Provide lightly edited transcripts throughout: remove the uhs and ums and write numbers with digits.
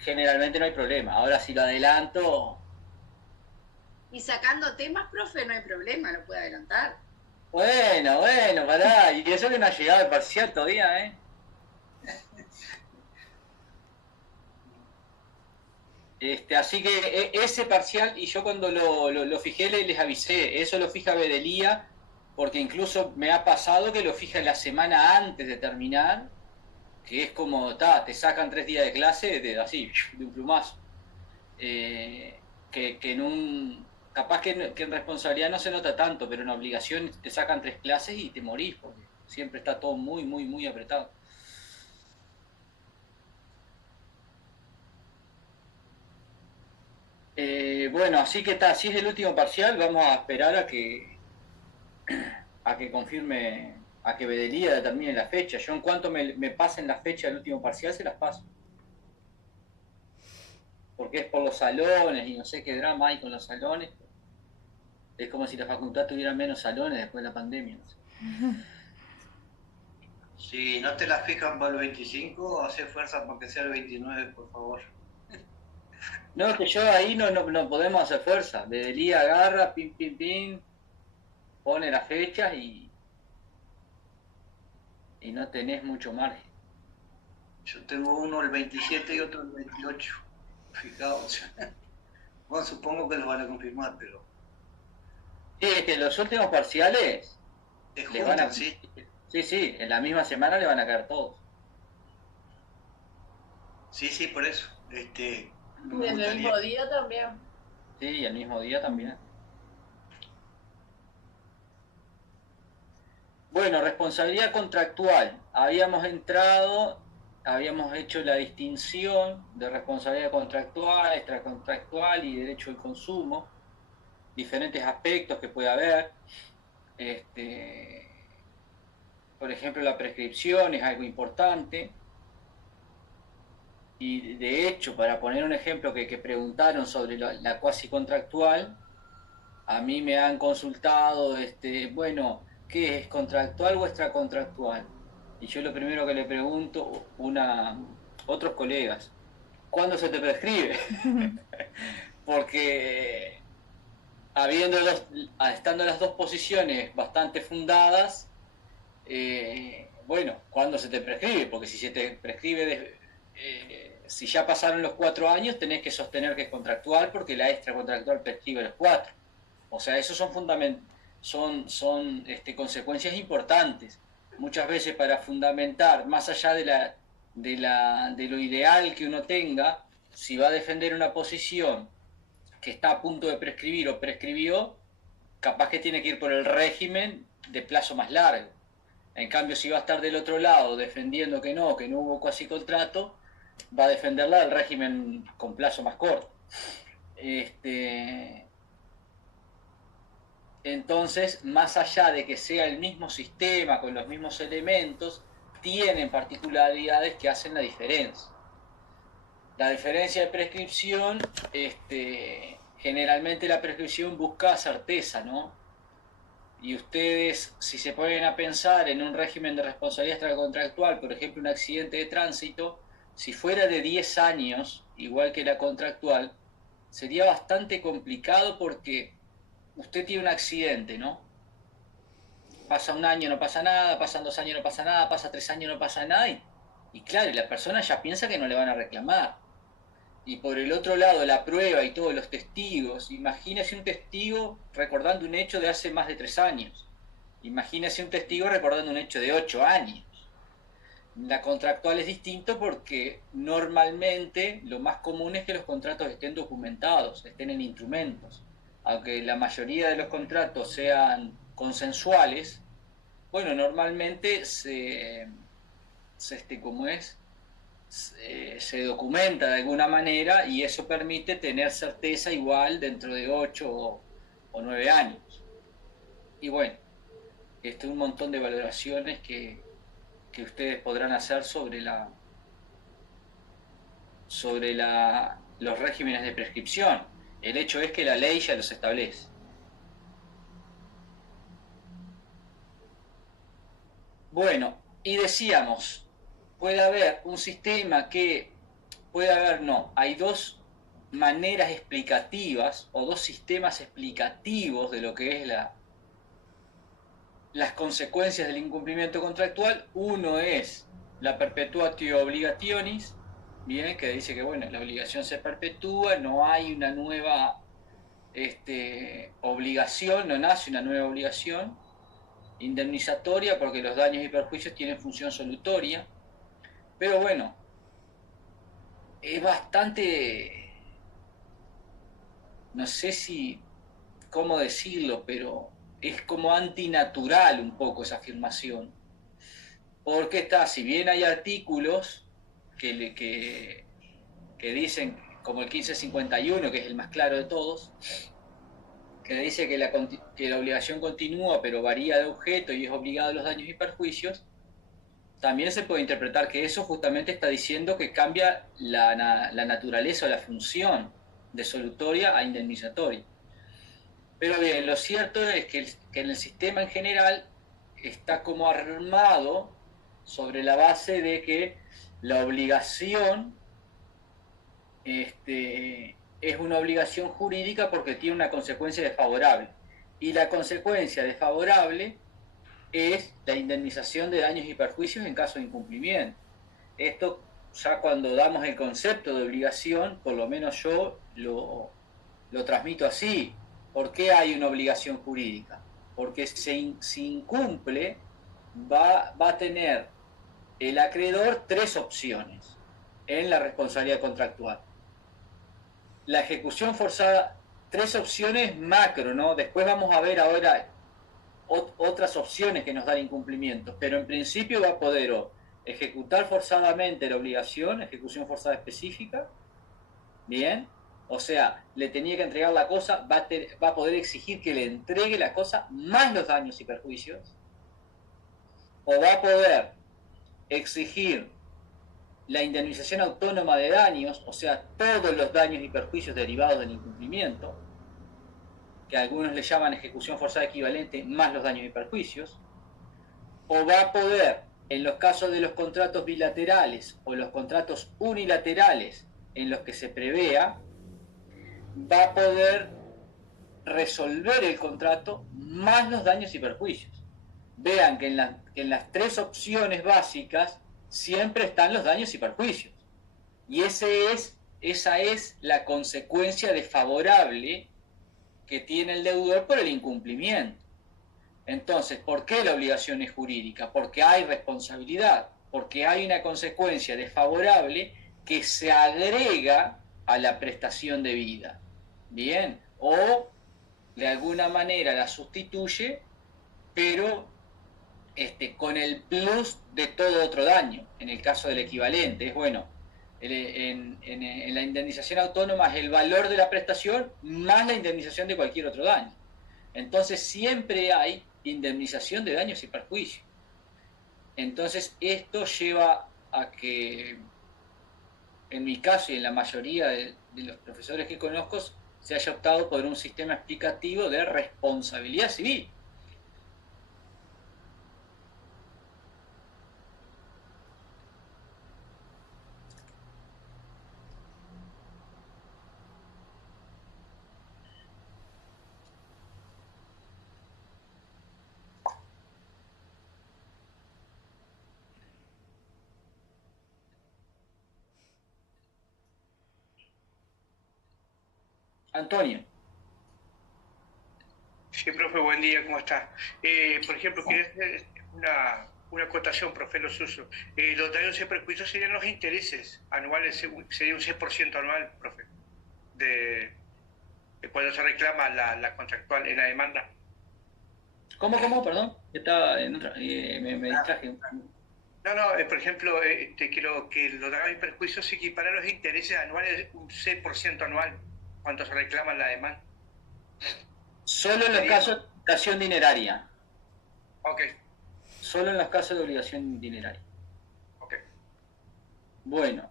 generalmente no hay problema. Ahora si lo adelanto, Y sacando temas, profe, no hay problema, lo puede adelantar. bueno, pará. Y eso que no ha llegado el parcial todavía, ¿eh? Así que ese parcial, y yo cuando lo fijé les avisé, eso lo fija Bedelía, porque incluso me ha pasado que lo fija la semana antes de terminar, que es como, te sacan 3 días de clase así, de un plumazo. Que en un... Capaz que en responsabilidad no se nota tanto, pero en obligación te sacan 3 clases y te morís, porque siempre está todo muy, muy, muy apretado. Bueno, así que está, si es el último parcial, vamos a esperar a que confirme, a que Bedelía determine la fecha. Yo en cuanto me pasen la fecha del último parcial, se las paso. Porque es por los salones y no sé qué drama hay con los salones. Es como si la facultad tuviera menos salones después de la pandemia. No sé. Si no te la fijan para el 25, hace fuerza porque sea el 29, por favor. No, que yo ahí no podemos hacer fuerza. Bedelía agarra, pim, pim, pim, pone las fechas y no tenés mucho margen. Yo tengo uno el 27 y otro el 28. Fijaos. Bueno, supongo que los van a confirmar, pero... Sí, es que los últimos parciales Se les van a... juntan, sí. Sí, en la misma semana le van a caer todos. Sí, por eso. No Y me en el gustaría. mismo día también. Sí, y el mismo día también. Bueno, responsabilidad contractual. Habíamos hecho la distinción de responsabilidad contractual, extracontractual y derecho al consumo, diferentes aspectos que puede haber. Por ejemplo, la prescripción es algo importante. Y de hecho, para poner un ejemplo que preguntaron sobre la cuasi contractual, a mí me han consultado, bueno, ¿qué es contractual o extracontractual? Y yo lo primero que le pregunto, otros colegas, ¿cuándo se te prescribe? Porque estando las dos posiciones bastante fundadas, bueno, ¿cuándo se te prescribe? Porque si se te prescribe, si ya pasaron los 4 años, tenés que sostener que es contractual porque la extracontractual prescribe los 4. O sea, esos son consecuencias importantes. Muchas veces para fundamentar, más allá de lo ideal que uno tenga, si va a defender una posición que está a punto de prescribir o prescribió, capaz que tiene que ir por el régimen de plazo más largo. En cambio, si va a estar del otro lado defendiendo que no hubo cuasi contrato, va a defenderla del régimen con plazo más corto. Entonces, más allá de que sea el mismo sistema con los mismos elementos, tienen particularidades que hacen la diferencia. La diferencia de prescripción, generalmente la prescripción busca certeza, ¿no? Y ustedes, si se ponen a pensar en un régimen de responsabilidad extracontractual, por ejemplo, un accidente de tránsito, si fuera de 10 años, igual que la contractual, sería bastante complicado porque usted tiene un accidente, ¿no? Pasa un año, no pasa nada, pasan 2 años, no pasa nada, pasa 3 años, no pasa nada, y claro, la persona ya piensa que no le van a reclamar. Y por el otro lado, la prueba y todos los testigos. Imagínese un testigo recordando un hecho de hace más de 3 años. Imagínese un testigo recordando un hecho de 8 años. La contractual es distinto porque normalmente lo más común es que los contratos estén documentados, estén en instrumentos. Aunque la mayoría de los contratos sean consensuales, bueno, normalmente ¿cómo es? Se documenta de alguna manera y eso permite tener certeza igual dentro de 8 o 9 años. Y bueno, un montón de valoraciones que ustedes podrán hacer sobre los regímenes de prescripción. El hecho es que la ley ya los establece. Bueno, y decíamos, puede haber un sistema que puede haber, no, hay dos maneras explicativas o dos sistemas explicativos de lo que es las consecuencias del incumplimiento contractual. Uno es la perpetuatio obligationis, bien, que dice que bueno, la obligación se perpetúa, no hay una nueva obligación, no nace una nueva obligación indemnizatoria porque los daños y perjuicios tienen función solutoria. Pero bueno, es bastante, no sé si, cómo decirlo, pero es como antinatural un poco esa afirmación. Porque está, si bien hay artículos que dicen, como el 1551, que es el más claro de todos, que dice que la obligación continúa pero varía de objeto y es obligado a los daños y perjuicios, también se puede interpretar que eso justamente está diciendo que cambia la naturaleza o la función de solutoria a indemnizatoria. Pero bien, lo cierto es que en el sistema en general está como armado sobre la base de que la obligación es una obligación jurídica porque tiene una consecuencia desfavorable. Y la consecuencia desfavorable es la indemnización de daños y perjuicios en caso de incumplimiento. Esto ya cuando damos el concepto de obligación, por lo menos yo lo transmito así. ¿Por qué hay una obligación jurídica? Porque si incumple, va a tener el acreedor tres opciones en la responsabilidad contractual. La ejecución forzada, tres opciones macro, ¿no? Después vamos a ver ahora otras opciones que nos dan incumplimiento, pero en principio va a poder ejecutar forzadamente la obligación, ejecución forzada específica, bien, o sea, le tenía que entregar la cosa, va a poder exigir que le entregue la cosa más los daños y perjuicios, o va a poder exigir la indemnización autónoma de daños, o sea, todos los daños y perjuicios derivados del incumplimiento, que algunos le llaman ejecución forzada equivalente más los daños y perjuicios, o va a poder, en los casos de los contratos bilaterales o los contratos unilaterales en los que se prevea, va a poder resolver el contrato más los daños y perjuicios. Vean que en las tres opciones básicas siempre están los daños y perjuicios. Y esa es la consecuencia desfavorable que tiene el deudor por el incumplimiento. Entonces, ¿por qué la obligación es jurídica? Porque hay responsabilidad, porque hay una consecuencia desfavorable que se agrega a la prestación debida. Bien, o de alguna manera la sustituye, pero con el plus de todo otro daño. En el caso del equivalente, es bueno, en la indemnización autónoma es el valor de la prestación más la indemnización de cualquier otro daño. Entonces siempre hay indemnización de daños y perjuicios. Entonces esto lleva a que, en mi caso y en la mayoría de los profesores que conozco, se haya optado por un sistema explicativo de responsabilidad civil. Antonio. Sí, profe, buen día, ¿cómo está? Por ejemplo, quería hacer una acotación, profe Los Usos. Los daños y perjuicios serían los intereses anuales, sería un 6% anual, profe, de cuando se reclama la contractual en la demanda. ¿Cómo? Perdón, estaba en otra, me distraje. No, por ejemplo, quiero que los daños y perjuicios se equiparan a los intereses anuales, un 6% anual, cuando se reclama la demanda. Solo en los casos de obligación dineraria. Ok. Solo en los casos de obligación dineraria. Ok. Bueno.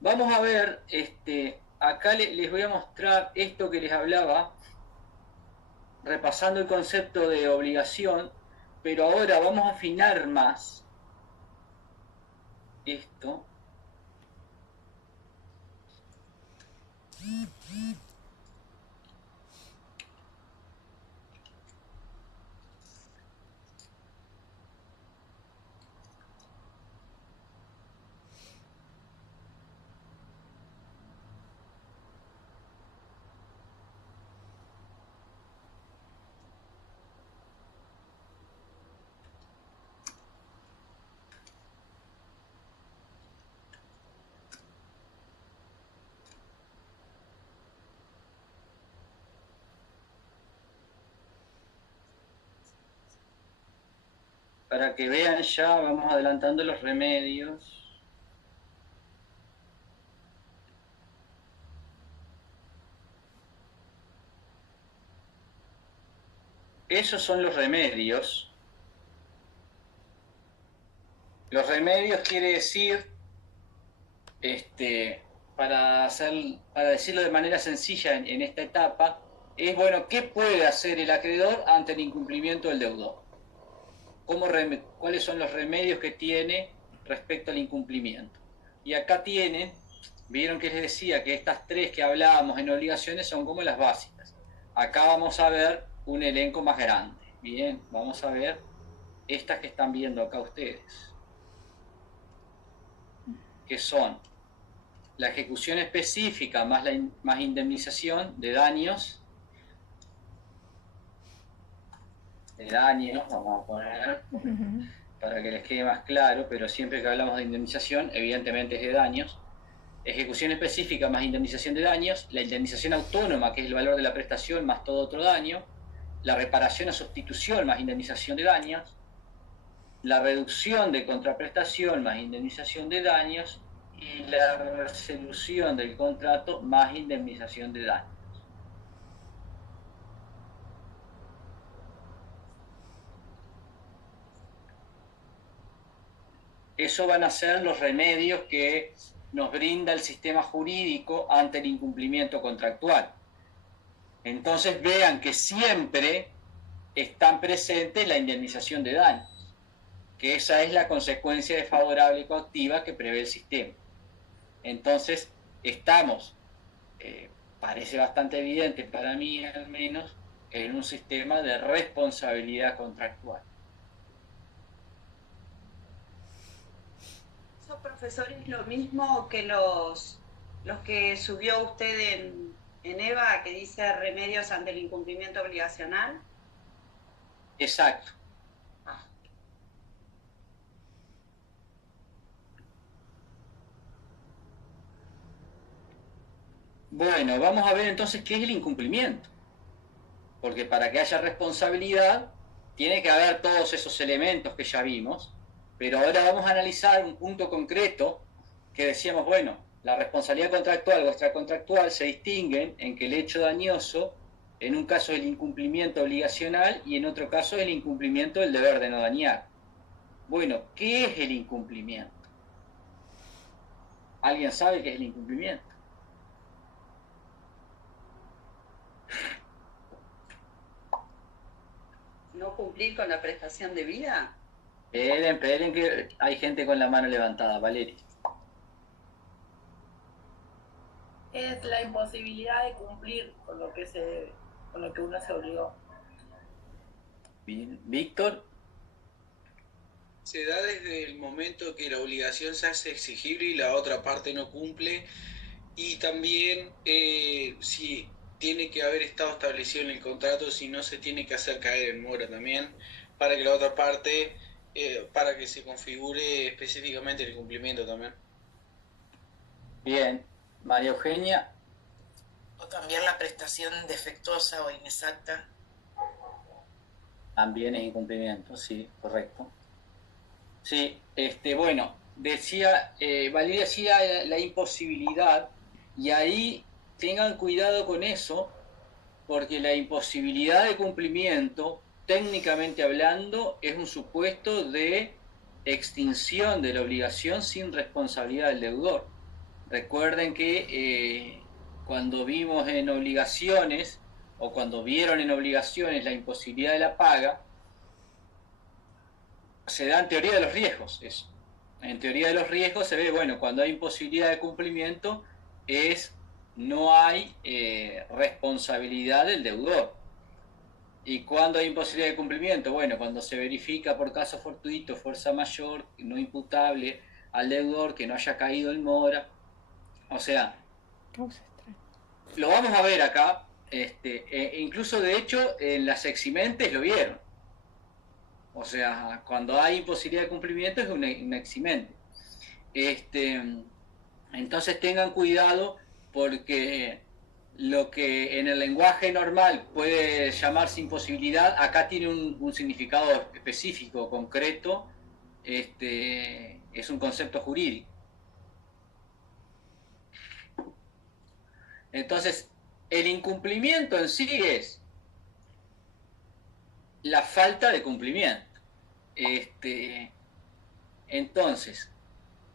Vamos a ver, acá les voy a mostrar esto que les hablaba, repasando el concepto de obligación, pero ahora vamos a afinar más esto. Para que vean ya, vamos adelantando los remedios. Esos son los remedios. Los remedios quiere decir, para decirlo de manera sencilla en esta etapa, es bueno, ¿qué puede hacer el acreedor ante el incumplimiento del deudor? ¿Cuáles son los remedios que tiene respecto al incumplimiento? Y acá vieron que les decía que estas tres que hablábamos en obligaciones son como las básicas. Acá vamos a ver un elenco más grande. Bien, vamos a ver estas que están viendo acá ustedes, que son la ejecución específica más indemnización de daños, vamos a poner, para que les quede más claro, pero siempre que hablamos de indemnización, evidentemente es de daños. Ejecución específica más indemnización de daños, la indemnización autónoma, que es el valor de la prestación más todo otro daño, la reparación o sustitución más indemnización de daños, la reducción de contraprestación más indemnización de daños y la resolución del contrato más indemnización de daños. Eso van a ser los remedios que nos brinda el sistema jurídico ante el incumplimiento contractual. Entonces vean que siempre están presentes la indemnización de daños, que esa es la consecuencia desfavorable y coactiva que prevé el sistema. Entonces estamos, parece bastante evidente para mí al menos, en un sistema de responsabilidad contractual. Eso, profesor, es lo mismo que los que subió usted en EVA, que dice remedios ante el incumplimiento obligacional. Exacto. Bueno, vamos a ver entonces qué es el incumplimiento. Porque para que haya responsabilidad, tiene que haber todos esos elementos que ya vimos, pero ahora vamos a analizar un punto concreto que decíamos, bueno, la responsabilidad contractual o extracontractual se distinguen en que el hecho dañoso, en un caso es el incumplimiento obligacional y en otro caso es el incumplimiento del deber de no dañar. Bueno, ¿qué es el incumplimiento? ¿Alguien sabe qué es el incumplimiento? ¿No cumplir con la prestación debida? Esperen que hay gente con la mano levantada. Valeria. Es la imposibilidad de cumplir con lo que uno se obligó. Bien. Víctor. Se da desde el momento que la obligación se hace exigible y la otra parte no cumple, y también si tiene que haber estado establecido en el contrato, si no se tiene que hacer caer en mora también, para que la otra parte, para que se configure específicamente el cumplimiento también. Bien. María Eugenia. O también la prestación defectuosa o inexacta. También es incumplimiento, sí, correcto. Sí, bueno, Valeria decía la imposibilidad, y ahí tengan cuidado con eso, porque la imposibilidad de cumplimiento, técnicamente hablando, es un supuesto de extinción de la obligación sin responsabilidad del deudor. Recuerden que cuando vimos en obligaciones, o cuando vieron en obligaciones la imposibilidad de la paga, se da en teoría de los riesgos eso. En teoría de los riesgos se ve, bueno, cuando hay imposibilidad de cumplimiento no hay responsabilidad del deudor. ¿Y cuando hay imposibilidad de cumplimiento? Bueno, cuando se verifica por caso fortuito, fuerza mayor, no imputable al deudor, que no haya caído en mora. O sea, lo vamos a ver acá, incluso de hecho en las eximentes lo vieron. O sea, cuando hay imposibilidad de cumplimiento es una eximente. Entonces tengan cuidado, porque lo que en el lenguaje normal puede llamarse imposibilidad, acá tiene un significado específico, concreto, es un concepto jurídico. Entonces, el incumplimiento en sí es la falta de cumplimiento. Entonces,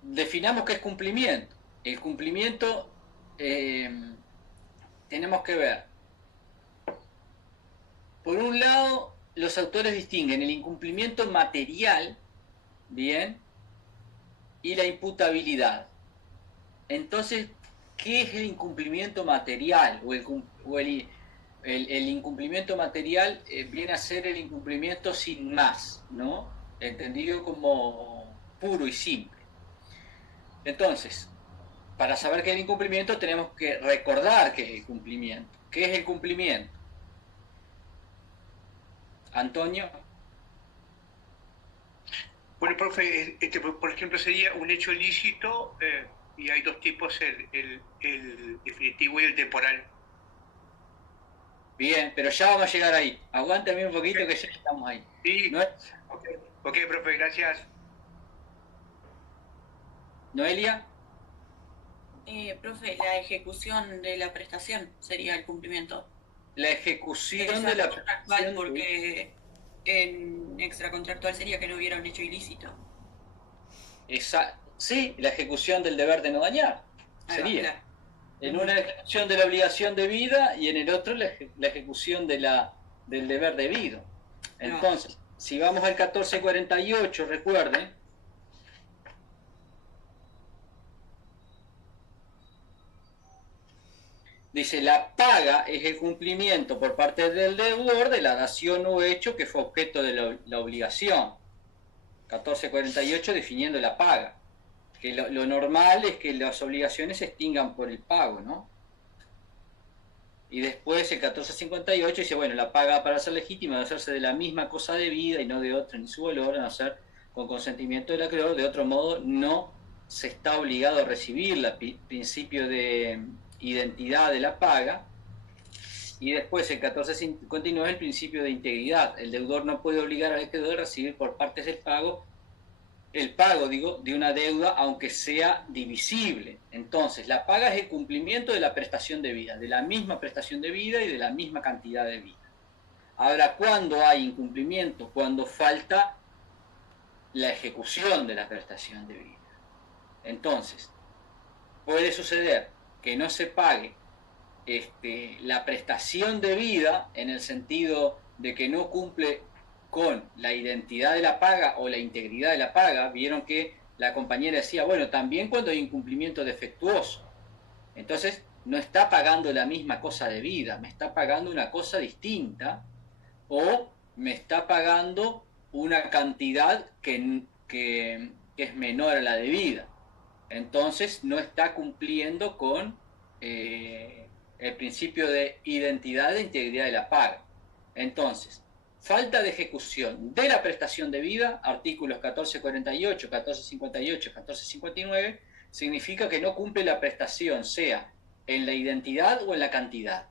definamos qué es cumplimiento. El cumplimiento, tenemos que ver. Por un lado, los autores distinguen el incumplimiento material, bien, y la imputabilidad. Entonces, ¿qué es el incumplimiento material? El incumplimiento material viene a ser el incumplimiento sin más, ¿no? Entendido como puro y simple. Entonces, para saber qué es el incumplimiento tenemos que recordar qué es el cumplimiento. ¿Qué es el cumplimiento? Antonio. Bueno, profe, por ejemplo, sería un hecho ilícito y hay dos tipos, el definitivo y el temporal. Bien, pero ya vamos a llegar ahí. Aguántame un poquito que ya estamos ahí. Sí, ¿no? Ok, profe, gracias. Noelia. Profe, la ejecución de la prestación sería el cumplimiento. La ejecución de la prestación. Porque en extracontractual sería que no hubiera un hecho ilícito. Sí, la ejecución del deber de no dañar. Sería. Claro. En una la ejecución de la obligación debida y en el otro la ejecución del deber debido. Entonces, si vamos al 1448, recuerden, dice, la paga es el cumplimiento por parte del deudor de la dación o hecho que fue objeto de la obligación. 1448 definiendo la paga. Que lo normal es que las obligaciones se extingan por el pago, ¿no? Y después el 1458 dice, bueno, la paga para ser legítima debe hacerse de la misma cosa debida y no de otra ni su valor, a no ser con consentimiento del acreedor, de otro modo no se está obligado a recibirla, principio de identidad de la paga. Y después el 1459 el principio de integridad. El deudor no puede obligar al acreedor a recibir por partes del pago, de una deuda, aunque sea divisible. Entonces, la paga es el cumplimiento de la prestación debida, de la misma prestación debida y de la misma cantidad debida. Ahora, ¿cuándo hay incumplimiento? Cuando falta la ejecución de la prestación debida. Entonces, puede suceder que no se pague la prestación debida en el sentido de que no cumple con la identidad de la paga o la integridad de la paga. Vieron que la compañera decía, bueno, también cuando hay incumplimiento defectuoso. Entonces, no está pagando la misma cosa debida, me está pagando una cosa distinta, o me está pagando una cantidad que es menor a la debida. Entonces, no está cumpliendo con el principio de identidad e integridad de la paga. Entonces, falta de ejecución de la prestación debida, artículos 1448, 1458, 1459, significa que no cumple la prestación, sea en la identidad o en la cantidad.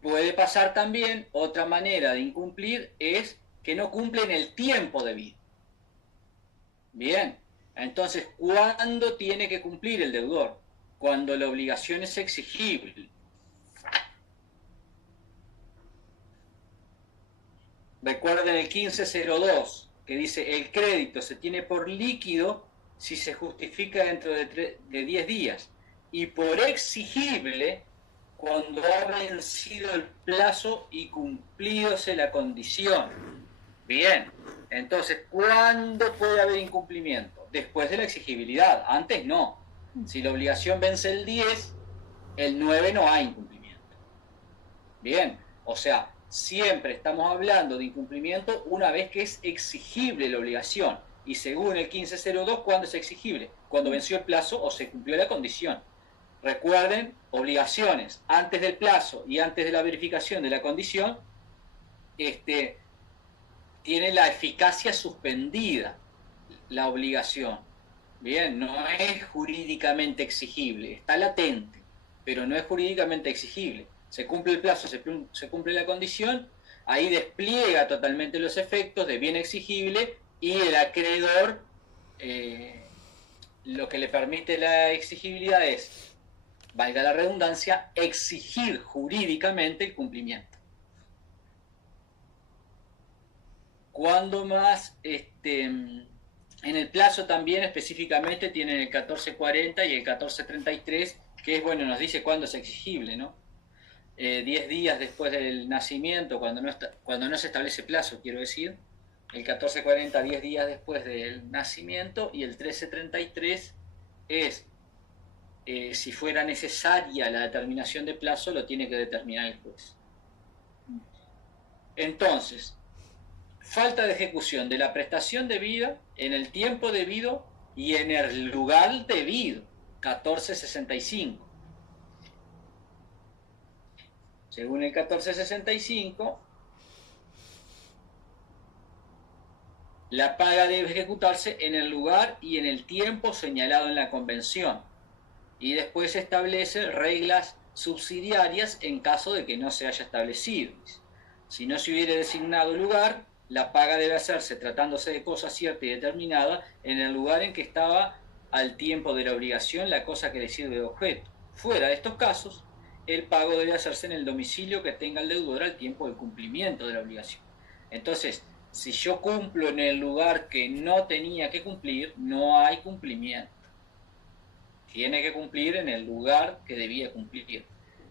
Puede pasar también, otra manera de incumplir es que no cumple en el tiempo debido. Bien, entonces, ¿cuándo tiene que cumplir el deudor? Cuando la obligación es exigible. Recuerden el 1502, que dice, el crédito se tiene por líquido si se justifica dentro de 10 días, y por exigible cuando ha vencido el plazo y cumplídose la condición. Bien, entonces, ¿cuándo puede haber incumplimiento? Después de la exigibilidad, antes no. Si la obligación vence el 10, el 9 no hay incumplimiento. Bien, o sea, siempre estamos hablando de incumplimiento una vez que es exigible la obligación. Y según el 1502, ¿cuándo es exigible? Cuando venció el plazo o se cumplió la condición. Recuerden, obligaciones antes del plazo y antes de la verificación de la condición, tiene la eficacia suspendida, la obligación. Bien, no es jurídicamente exigible, está latente, pero no es jurídicamente exigible. Se cumple el plazo, se cumple la condición, ahí despliega totalmente los efectos de bien exigible y el acreedor, lo que le permite la exigibilidad es, valga la redundancia, exigir jurídicamente el cumplimiento. Cuando más, en el plazo también específicamente tienen el 1440 y el 1433, que es, bueno, nos dice cuándo es exigible, ¿no? 10 días después del nacimiento, cuando no se establece plazo, quiero decir. El 1440, 10 días después del nacimiento, y el 1333 es, si fuera necesaria la determinación de plazo, lo tiene que determinar el juez. Entonces, falta de ejecución de la prestación debida en el tiempo debido y en el lugar debido, 1465. Según el 1465, la paga debe ejecutarse en el lugar y en el tiempo señalado en la convención, y después se establecen reglas subsidiarias en caso de que no se haya establecido. Si no se hubiera designado lugar, la paga debe hacerse, tratándose de cosa cierta y determinada, en el lugar en que estaba al tiempo de la obligación la cosa que le sirve de objeto. Fuera de estos casos, el pago debe hacerse en el domicilio que tenga el deudor al tiempo del cumplimiento de la obligación. Entonces, si yo cumplo en el lugar que no tenía que cumplir, no hay cumplimiento. Tiene que cumplir en el lugar que debía cumplir.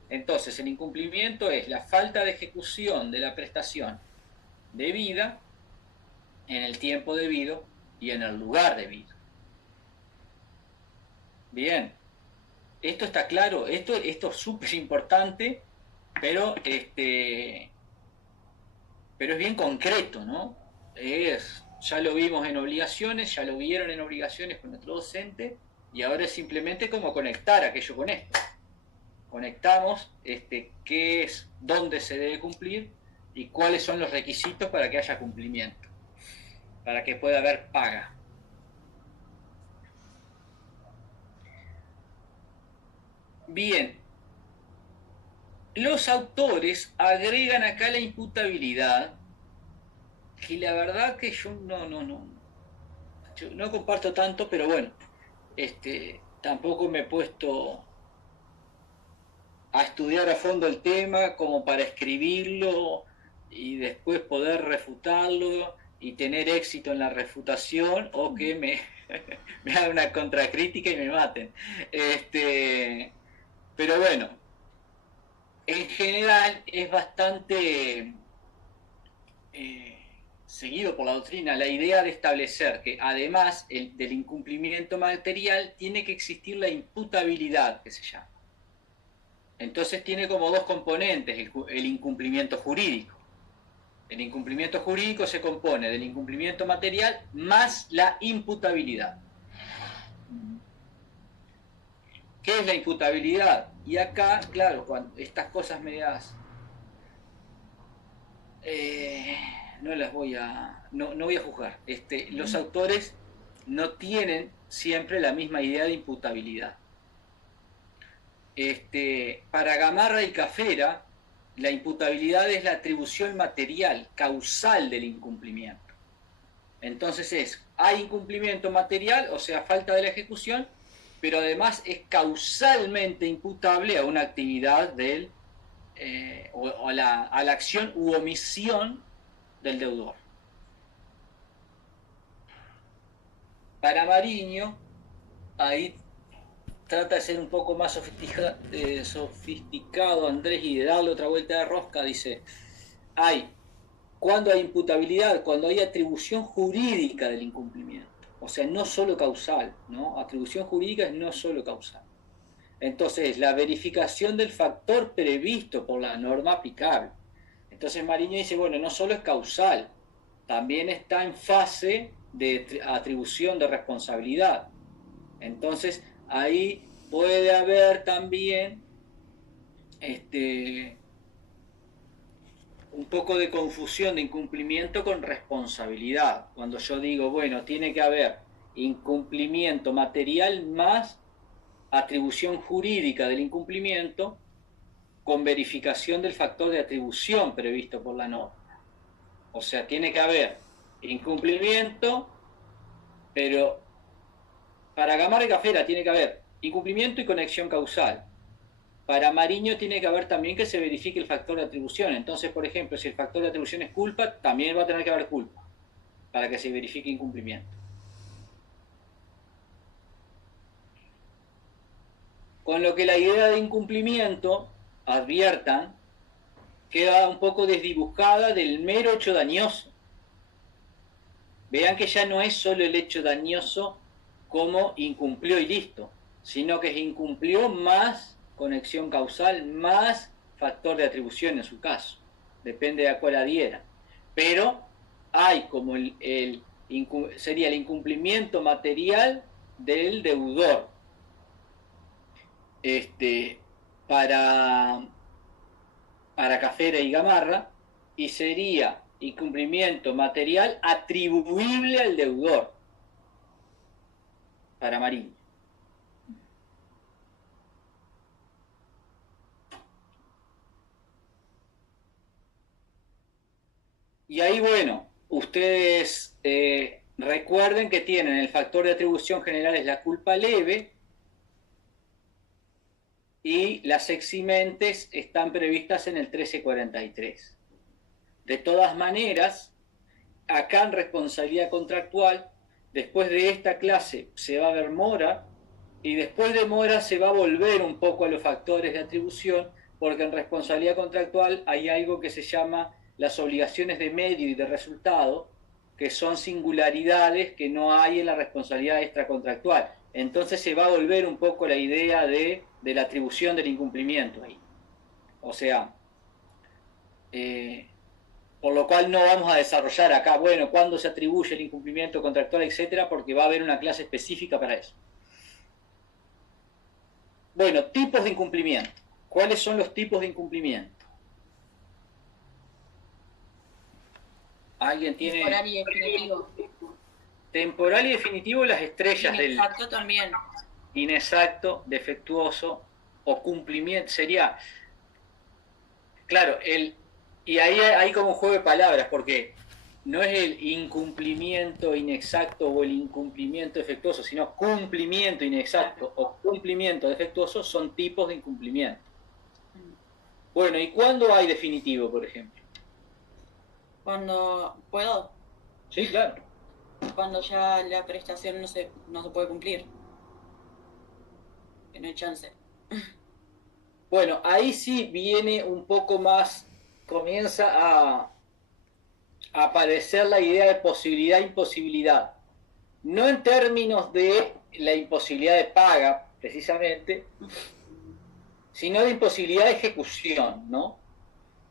Entonces, el incumplimiento es la falta de ejecución de la prestación debida en el tiempo debido y en el lugar debido. Bien, esto está claro, esto es súper importante, pero es bien concreto, ¿no? Ya lo vimos en obligaciones, ya lo vieron en obligaciones con nuestro docente, y ahora es simplemente como conectar aquello con esto. Conectamos qué es, dónde se debe cumplir y cuáles son los requisitos para que haya cumplimiento, para que pueda haber paga. Bien, los autores agregan acá la imputabilidad, que la verdad que yo no comparto tanto, pero bueno, tampoco me he puesto a estudiar a fondo el tema como para escribirlo y después poder refutarlo y tener éxito en la refutación, o que me hagan una contracrítica y me maten. Pero bueno, en general es bastante seguido por la doctrina la idea de establecer que además del incumplimiento material tiene que existir la imputabilidad, que se llama. Entonces tiene como dos componentes el incumplimiento jurídico. El incumplimiento jurídico se compone del incumplimiento material más la imputabilidad. ¿Qué es la imputabilidad? Y acá, claro, cuando estas cosas medias no voy a juzgar. Los autores no tienen siempre la misma idea de imputabilidad. Para Gamarra y Cafera, la imputabilidad es la atribución material, causal del incumplimiento. Entonces hay incumplimiento material, o sea, falta de la ejecución, pero además es causalmente imputable a una actividad a la acción u omisión del deudor. Para Mariño, ahí trata de ser un poco más sofisticado Andrés y de darle otra vuelta de rosca. Dice, hay cuando hay imputabilidad, cuando hay atribución jurídica del incumplimiento. O sea, no solo causal, ¿no? Atribución jurídica es no solo causal. Entonces, la verificación del factor previsto por la norma aplicable. Entonces Mariño dice, bueno, no solo es causal, también está en fase de atribución de responsabilidad. Entonces, ahí puede haber también un poco de confusión de incumplimiento con responsabilidad. Cuando yo digo, bueno, tiene que haber incumplimiento material más atribución jurídica del incumplimiento con verificación del factor de atribución previsto por la norma. O sea, tiene que haber incumplimiento, pero para Gamarra y Cafera tiene que haber incumplimiento y conexión causal. Para Mariño tiene que haber también que se verifique el factor de atribución. Entonces, por ejemplo, si el factor de atribución es culpa, también va a tener que haber culpa para que se verifique incumplimiento. Con lo que la idea de incumplimiento, adviertan, queda un poco desdibujada del mero hecho dañoso. Vean que ya no es solo el hecho dañoso como incumplió y listo, sino que incumplió más conexión causal, más factor de atribución en su caso. Depende de a cuál adhiera. Pero hay como sería el incumplimiento material del deudor. Para Cafera y Gamarra, y sería incumplimiento material atribuible al deudor para Mariño. Y ahí, bueno, ustedes recuerden que tienen el factor de atribución general es la culpa leve, y las eximentes están previstas en el 1343. De todas maneras, acá en responsabilidad contractual, después de esta clase se va a ver mora, y después de mora se va a volver un poco a los factores de atribución, porque en responsabilidad contractual hay algo que se llama las obligaciones de medio y de resultado, que son singularidades que no hay en la responsabilidad extracontractual. Entonces se va a volver un poco la idea de la atribución del incumplimiento ahí. O sea, por lo cual no vamos a desarrollar acá, bueno, cuándo se atribuye el incumplimiento contractual, etcétera, porque va a haber una clase específica para eso. Bueno, tipos de incumplimiento. ¿Cuáles son los tipos de incumplimiento? ¿Alguien tiene? Temporal y definitivo. Temporal y definitivo, las estrellas del... Inexacto también. Inexacto, defectuoso o cumplimiento. Sería, claro, y ahí hay como un juego de palabras, porque no es el incumplimiento inexacto o el incumplimiento defectuoso, sino cumplimiento inexacto o cumplimiento defectuoso son tipos de incumplimiento. Bueno, ¿y cuándo hay definitivo, por ejemplo? Cuando puedo. Sí, claro. Cuando ya la prestación no se puede cumplir. Que no hay chance. Bueno, ahí sí viene un poco más, comienza a aparecer la idea de posibilidad e imposibilidad. No en términos de la imposibilidad de paga, precisamente, sino de imposibilidad de ejecución, ¿no?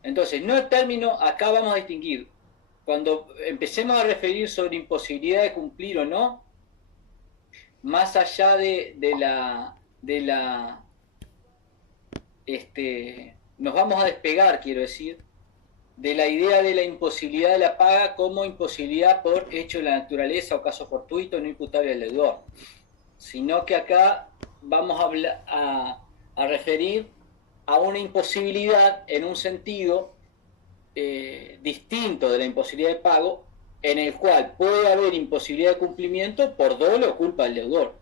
Entonces, no en términos, acá vamos a distinguir, cuando empecemos a referir sobre imposibilidad de cumplir o no, más allá nos vamos a despegar, quiero decir, de la idea de la imposibilidad de la paga como imposibilidad por hecho de la naturaleza o caso fortuito no imputable al deudor, sino que acá vamos a referir a una imposibilidad en un sentido distinto de la imposibilidad de pago, en el cual puede haber imposibilidad de cumplimiento por dolo o culpa del deudor.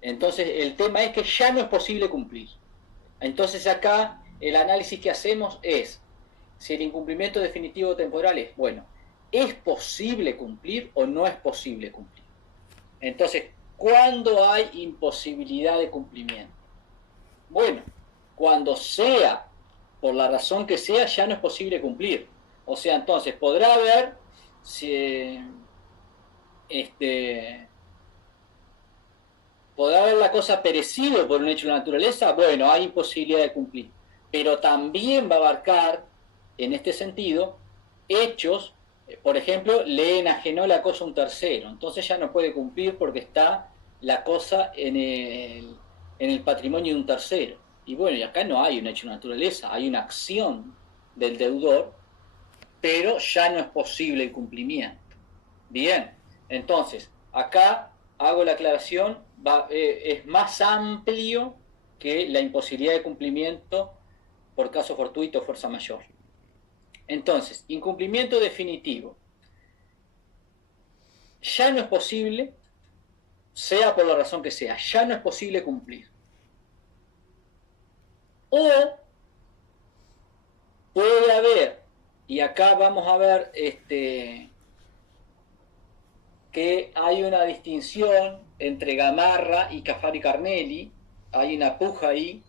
Entonces el tema es que ya no es posible cumplir. Entonces acá el análisis que hacemos es si el incumplimiento definitivo o temporal es, bueno, ¿es posible cumplir o no es posible cumplir? Entonces, ¿cuándo hay imposibilidad de cumplimiento? Bueno, cuando sea, por la razón que sea, ya no es posible cumplir. O sea, entonces, podrá haber ¿podrá haber la cosa perecido por un hecho de la naturaleza? Bueno, hay imposibilidad de cumplir. Pero también va a abarcar, en este sentido, hechos, por ejemplo, le enajenó la cosa a un tercero. Entonces ya no puede cumplir porque está la cosa en el patrimonio de un tercero. Y bueno, y acá no hay un hecho de naturaleza, hay una acción del deudor, pero ya no es posible el cumplimiento. Bien, entonces, acá hago la aclaración, es más amplio que la imposibilidad de cumplimiento por caso fortuito o fuerza mayor. Entonces, incumplimiento definitivo. Ya no es posible, sea por la razón que sea, ya no es posible cumplir. O puede haber, y acá vamos a ver que hay una distinción entre Gamarra y Caffarì Carnelli, hay una puja ahí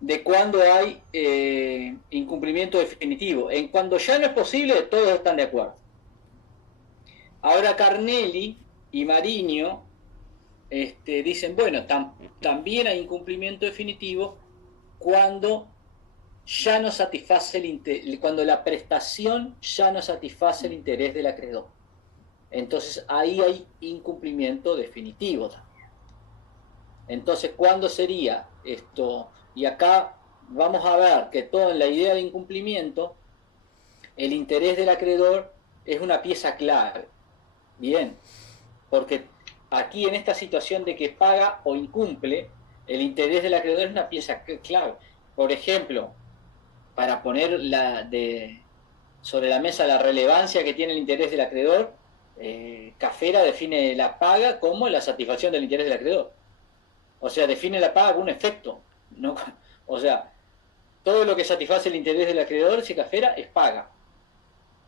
de cuando hay incumplimiento definitivo. En cuando ya no es posible, todos están de acuerdo. Ahora Carnelli y Mariño dicen, bueno, también hay incumplimiento definitivo cuando ya no satisface cuando la prestación ya no satisface el interés del acreedor. Entonces ahí hay incumplimiento definitivo también. Entonces, ¿cuándo sería esto? Y acá vamos a ver que todo en la idea de incumplimiento, el interés del acreedor es una pieza clave. Bien, porque aquí en esta situación de que paga o incumple, el interés del acreedor es una pieza clave. Por ejemplo, para poner sobre la mesa la relevancia que tiene el interés del acreedor, Cafera define la paga como la satisfacción del interés del acreedor. O sea, define la paga como un efecto. ¿No? O sea, todo lo que satisface el interés del acreedor, si Cafera, es paga.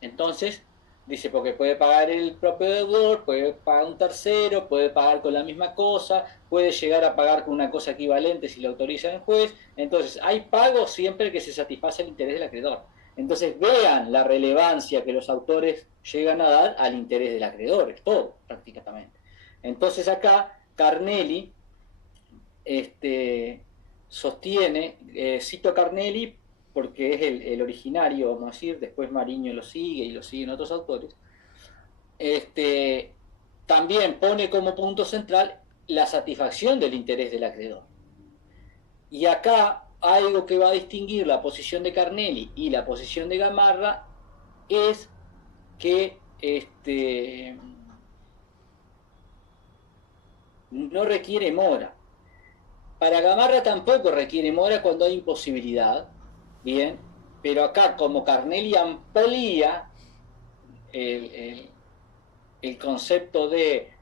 Entonces, dice, porque puede pagar el propio deudor, puede pagar un tercero, puede pagar con la misma cosa, puede llegar a pagar con una cosa equivalente si lo autoriza el juez. Entonces, hay pago siempre que se satisface el interés del acreedor. Entonces, vean la relevancia que los autores llegan a dar al interés del acreedor, es todo, prácticamente. Entonces, acá, Carnelli sostiene, cito a Carnelli porque es el originario, vamos a decir, después Mariño lo sigue y lo siguen otros autores, también pone como punto central la satisfacción del interés del acreedor. Y acá algo que va a distinguir la posición de Carnelli y la posición de Gamarra es que no requiere mora. Para Gamarra tampoco requiere mora cuando hay imposibilidad, bien, pero acá como Carnelli amplía el concepto de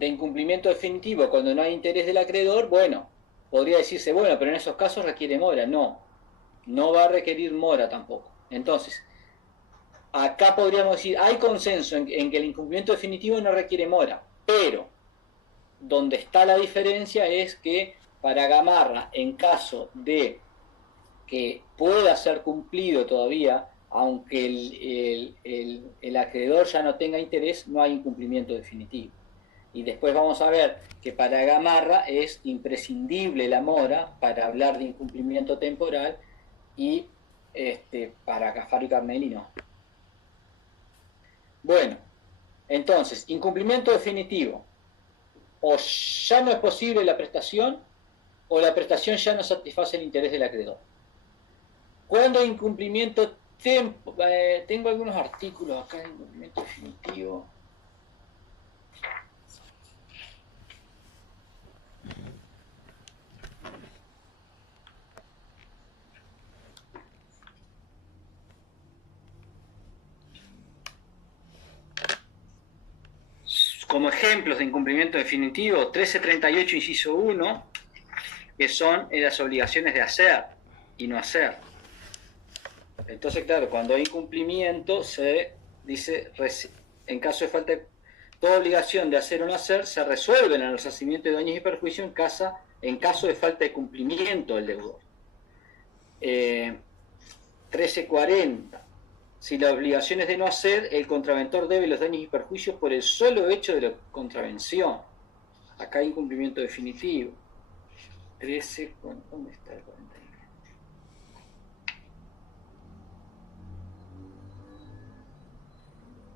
incumplimiento definitivo cuando no hay interés del acreedor, bueno, podría decirse, bueno, pero en esos casos requiere mora. No va a requerir mora tampoco. Entonces, acá podríamos decir, hay consenso en que el incumplimiento definitivo no requiere mora, pero donde está la diferencia es que para Gamarra, en caso de que pueda ser cumplido todavía, aunque el acreedor ya no tenga interés, no hay incumplimiento definitivo. Y después vamos a ver que para Gamarra es imprescindible la mora para hablar de incumplimiento temporal y para Caffarì Carnelli no. Bueno, entonces, incumplimiento definitivo. O ya no es posible la prestación, o la prestación ya no satisface el interés del acreedor. Cuando hay incumplimiento tengo algunos artículos acá en incumplimiento definitivo. Como ejemplos de incumplimiento definitivo, 1338 inciso 1, que son las obligaciones de hacer y no hacer. Entonces, claro, cuando hay incumplimiento se dice, en caso de falta de toda obligación de hacer o no hacer, se resuelve en el resarcimiento de daños y perjuicios en caso de falta de cumplimiento del deudor. 1340. Si la obligación es de no hacer, el contraventor debe los daños y perjuicios por el solo hecho de la contravención. Acá hay incumplimiento definitivo. 13, ¿dónde está el 41?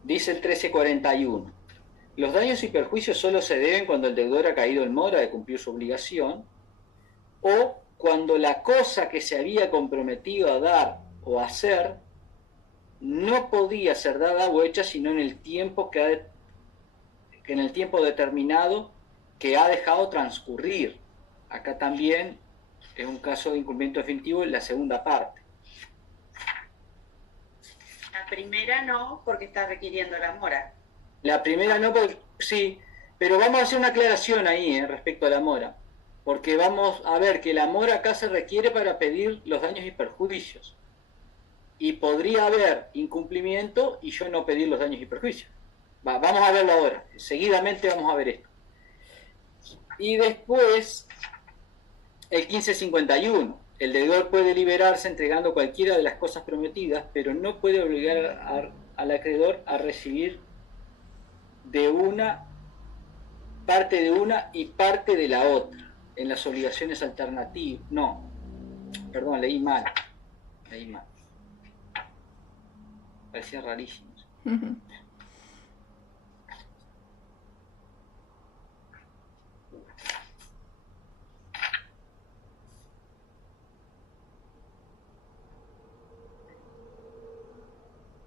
Dice el 1341. Los daños y perjuicios solo se deben cuando el deudor ha caído en mora de cumplir su obligación o cuando la cosa que se había comprometido a dar o a hacer no podía ser dada o hecha sino en el tiempo en el tiempo determinado que ha dejado transcurrir. Acá también es un caso de incumplimiento definitivo en la segunda parte. La primera no, porque está requiriendo la mora. La primera no, porque, sí, pero vamos a hacer una aclaración ahí respecto a la mora, porque vamos a ver que la mora acá se requiere para pedir los daños y perjuicios. Y podría haber incumplimiento y yo no pedir los daños y perjuicios. Vamos a verlo ahora, seguidamente vamos a ver esto. Y después, el 1551, el deudor puede liberarse entregando cualquiera de las cosas prometidas, pero no puede obligar al acreedor a recibir de una parte de una y parte de la otra en las obligaciones alternativas. No, perdón, leí mal. Parecía rarísimo.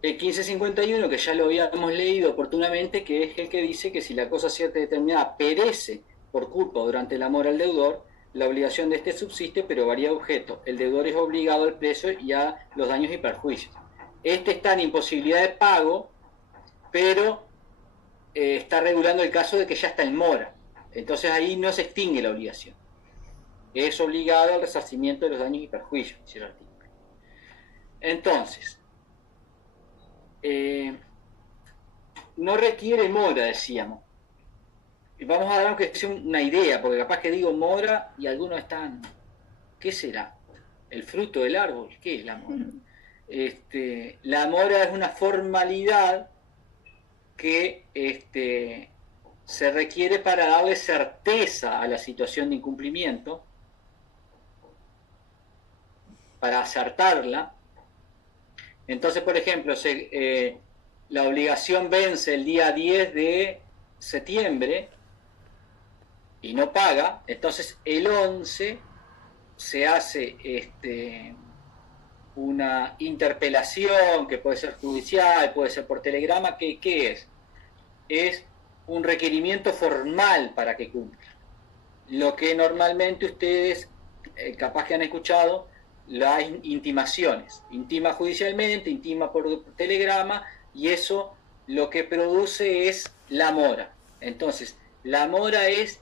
El 1551, que ya lo habíamos leído oportunamente, que es el que dice que si la cosa cierta y determinada perece por culpa durante la mora al deudor, la obligación de este subsiste, pero varía de objeto. El deudor es obligado al precio y a los daños y perjuicios. Este está en imposibilidad de pago, pero está regulando el caso de que ya está en mora. Entonces ahí no se extingue la obligación. Es obligado al resarcimiento de los daños y perjuicios, dice el artículo. Entonces, no requiere mora, decíamos. Vamos a dar aunque sea una idea, porque capaz que digo mora y algunos están... ¿Qué será? ¿El fruto del árbol? ¿Qué es la mora? La mora es una formalidad que se requiere para darle certeza a la situación de incumplimiento, para acertarla. Entonces, por ejemplo, la obligación vence el día 10 de septiembre y no paga, entonces el 11 se hace una interpelación que puede ser judicial, puede ser por telegrama. ¿Qué es? Es un requerimiento formal para que cumpla. Lo que normalmente ustedes, capaz que han escuchado, las intimaciones. Intima judicialmente, intima por telegrama, y eso lo que produce es la mora. Entonces, la mora es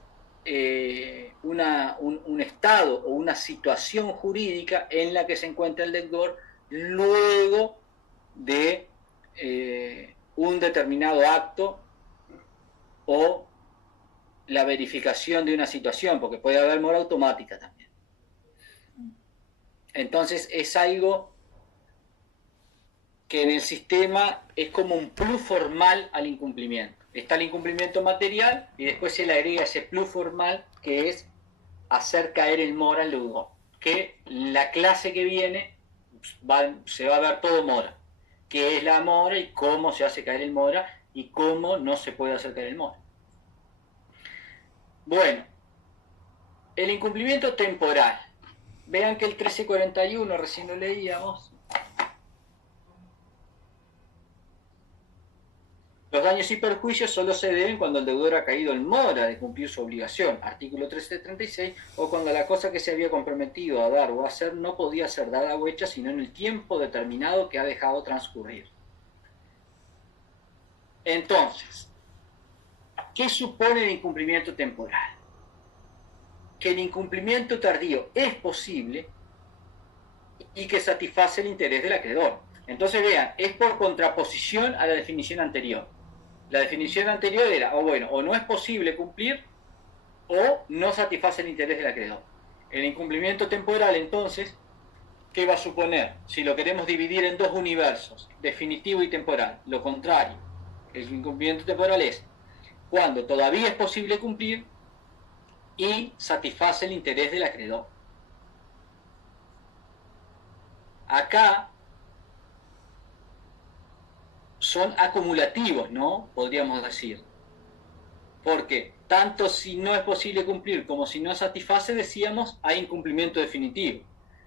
un estado o una situación jurídica en la que se encuentra el deudor luego de un determinado acto o la verificación de una situación, porque puede haber mora automática también. Entonces es algo que en el sistema es como un plus formal al incumplimiento. Está el incumplimiento material y después se le agrega ese plus formal que es hacer caer en mora al deudor. Que la clase que viene se va a ver todo mora. ¿Qué es la mora y cómo se hace caer en mora y cómo no se puede hacer caer en mora? Bueno, el incumplimiento temporal. Vean que el 1341, recién lo leíamos. Los daños y perjuicios solo se deben cuando el deudor ha caído en mora de cumplir su obligación, artículo 1336, o cuando la cosa que se había comprometido a dar o a hacer no podía ser dada o hecha sino en el tiempo determinado que ha dejado transcurrir. Entonces, ¿qué supone el incumplimiento temporal? Que el incumplimiento tardío es posible y que satisface el interés del acreedor. Entonces vean, es por contraposición a la definición anterior. La definición anterior era, o no es posible cumplir, o no satisface el interés del acreedor. El incumplimiento temporal, entonces, ¿qué va a suponer? Si lo queremos dividir en dos universos, definitivo y temporal, lo contrario, el incumplimiento temporal es cuando todavía es posible cumplir y satisface el interés del acreedor. Acá son acumulativos, ¿no? Podríamos decir. Porque tanto si no es posible cumplir como si no satisface, decíamos, hay incumplimiento definitivo.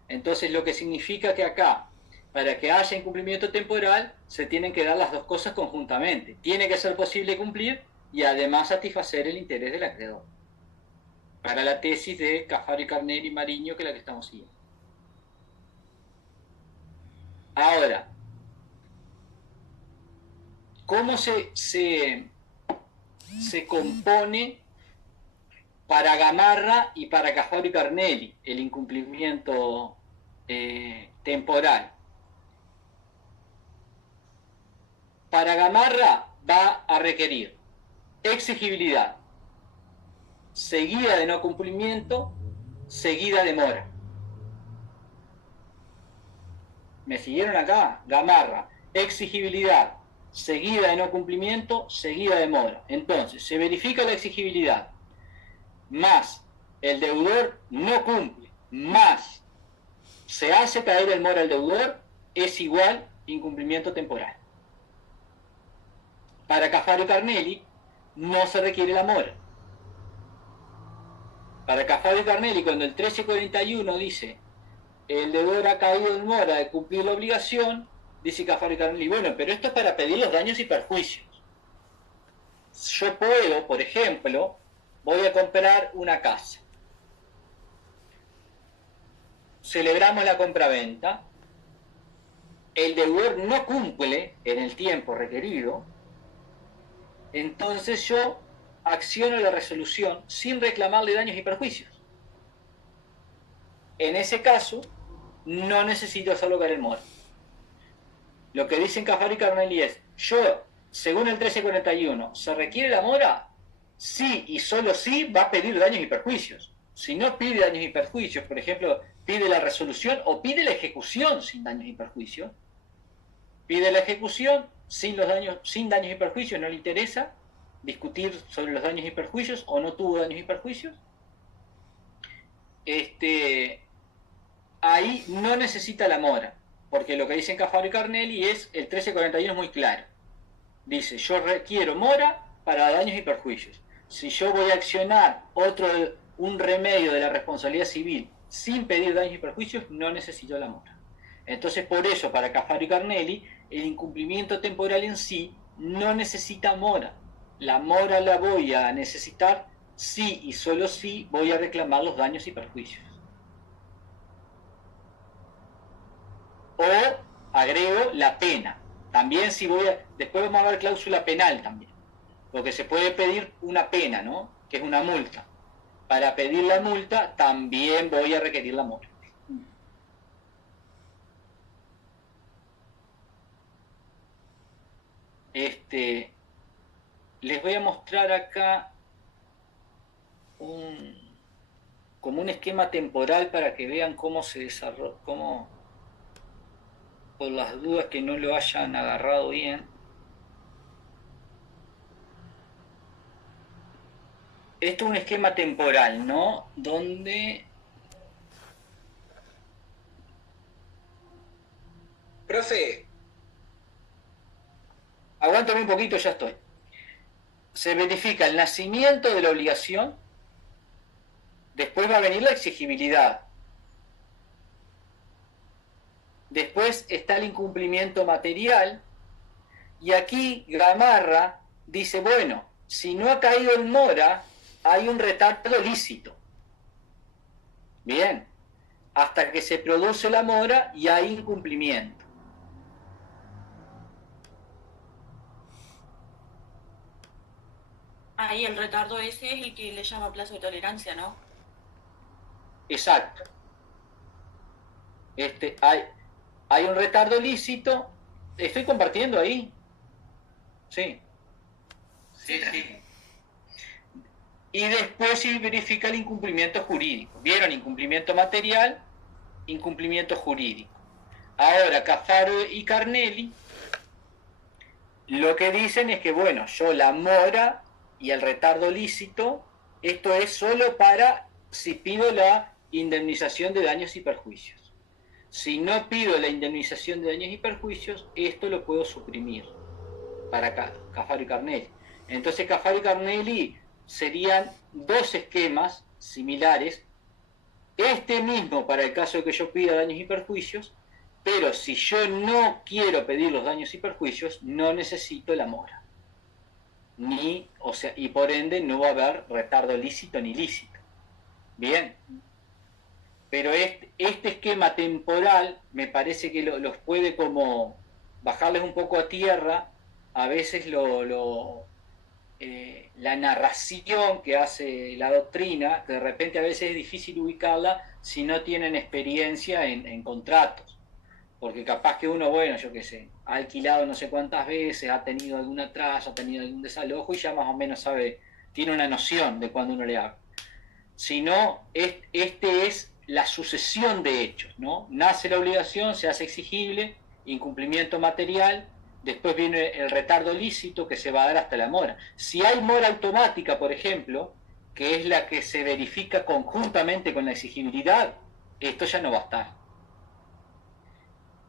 Entonces, lo que significa que acá, para que haya incumplimiento temporal, se tienen que dar las dos cosas conjuntamente. Tiene que ser posible cumplir y además satisfacer el interés del acreedor. Para la tesis de Cafaro y Carnelli y Mariño, que es la que estamos siguiendo. Ahora, ¿cómo se compone para Gamarra y para Cafaro y Carnelli el incumplimiento temporal? Para Gamarra va a requerir exigibilidad, seguida de no cumplimiento, seguida de mora. ¿Me siguieron acá? Gamarra, exigibilidad, seguida de no cumplimiento, seguida de mora. Entonces, se verifica la exigibilidad, más el deudor no cumple, más se hace caer el mora al deudor, es igual incumplimiento temporal. Para Cafaro y Carnelli no se requiere la mora. Para Cafaro y Carnelli, cuando el 1341 dice el deudor ha caído en mora de cumplir la obligación, dice Cafaro y Carnelli, bueno, pero esto es para pedir los daños y perjuicios. Yo puedo, por ejemplo, voy a comprar una casa. Celebramos la compraventa. El deudor no cumple en el tiempo requerido. Entonces yo acciono la resolución sin reclamarle daños y perjuicios. En ese caso, no necesito hacerlo caer en mora. Lo que dicen Cafaro y Carnelli es, yo, según el 1341, ¿se requiere la mora? Sí, y solo sí va a pedir daños y perjuicios. Si no pide daños y perjuicios, por ejemplo, pide la resolución o pide la ejecución sin daños y perjuicios, pide la ejecución sin daños y perjuicios, no le interesa discutir sobre los daños y perjuicios o no tuvo daños y perjuicios, ahí no necesita la mora, porque lo que dicen Cafaro y Carnelli es, el 1341 es muy claro, dice, yo requiero mora para daños y perjuicios. Si yo voy a accionar un remedio de la responsabilidad civil sin pedir daños y perjuicios, no necesito la mora. Entonces, por eso, para Cafaro y Carnelli, el incumplimiento temporal en sí no necesita mora. La mora la voy a necesitar si y solo si voy a reclamar los daños y perjuicios. O agrego la pena. También si después vamos a ver cláusula penal también. Porque se puede pedir una pena, ¿no? Que es una multa. Para pedir la multa también voy a requerir la mora. Les voy a mostrar acá como un esquema temporal para que vean cómo se desarrolla, por las dudas que no lo hayan agarrado bien. Esto es un esquema temporal, ¿no? Donde... Profe. Aguántame un poquito, ya estoy. Se verifica el nacimiento de la obligación, después va a venir la exigibilidad, después está el incumplimiento material, y aquí Gamarra dice, bueno, si no ha caído en mora, hay un retardo lícito. Bien, hasta que se produce la mora y hay incumplimiento. Ahí el retardo ese es el que le llama plazo de tolerancia, ¿no? Exacto. Hay un retardo lícito. ¿Estoy compartiendo ahí? Sí. Sí, sí. Y después se verifica el incumplimiento jurídico. ¿Vieron? Incumplimiento material, incumplimiento jurídico. Ahora, Cafaro y Carnelli lo que dicen es que, bueno, yo la mora y el retardo lícito, esto es solo para si pido la indemnización de daños y perjuicios. Si no pido la indemnización de daños y perjuicios, esto lo puedo suprimir para Cafaro y Carnelli. Entonces, Cafaro y Carnelli serían dos esquemas similares, este mismo para el caso de que yo pida daños y perjuicios, pero si yo no quiero pedir los daños y perjuicios, no necesito la mora. Y por ende no va a haber retardo lícito ni lícito. Bien. Pero este esquema temporal me parece que los puede como bajarles un poco a tierra, a veces la narración que hace la doctrina, que de repente a veces es difícil ubicarla si no tienen experiencia en contratos. Porque capaz que uno, bueno, yo qué sé, ha alquilado no sé cuántas veces, ha tenido algún atraso, ha tenido algún desalojo y ya más o menos sabe, tiene una noción de cuando uno le habla. Si no, este es la sucesión de hechos, ¿no? Nace la obligación, se hace exigible, incumplimiento material, después viene el retardo lícito que se va a dar hasta la mora. Si hay mora automática, por ejemplo, que es la que se verifica conjuntamente con la exigibilidad, esto ya no va a estar.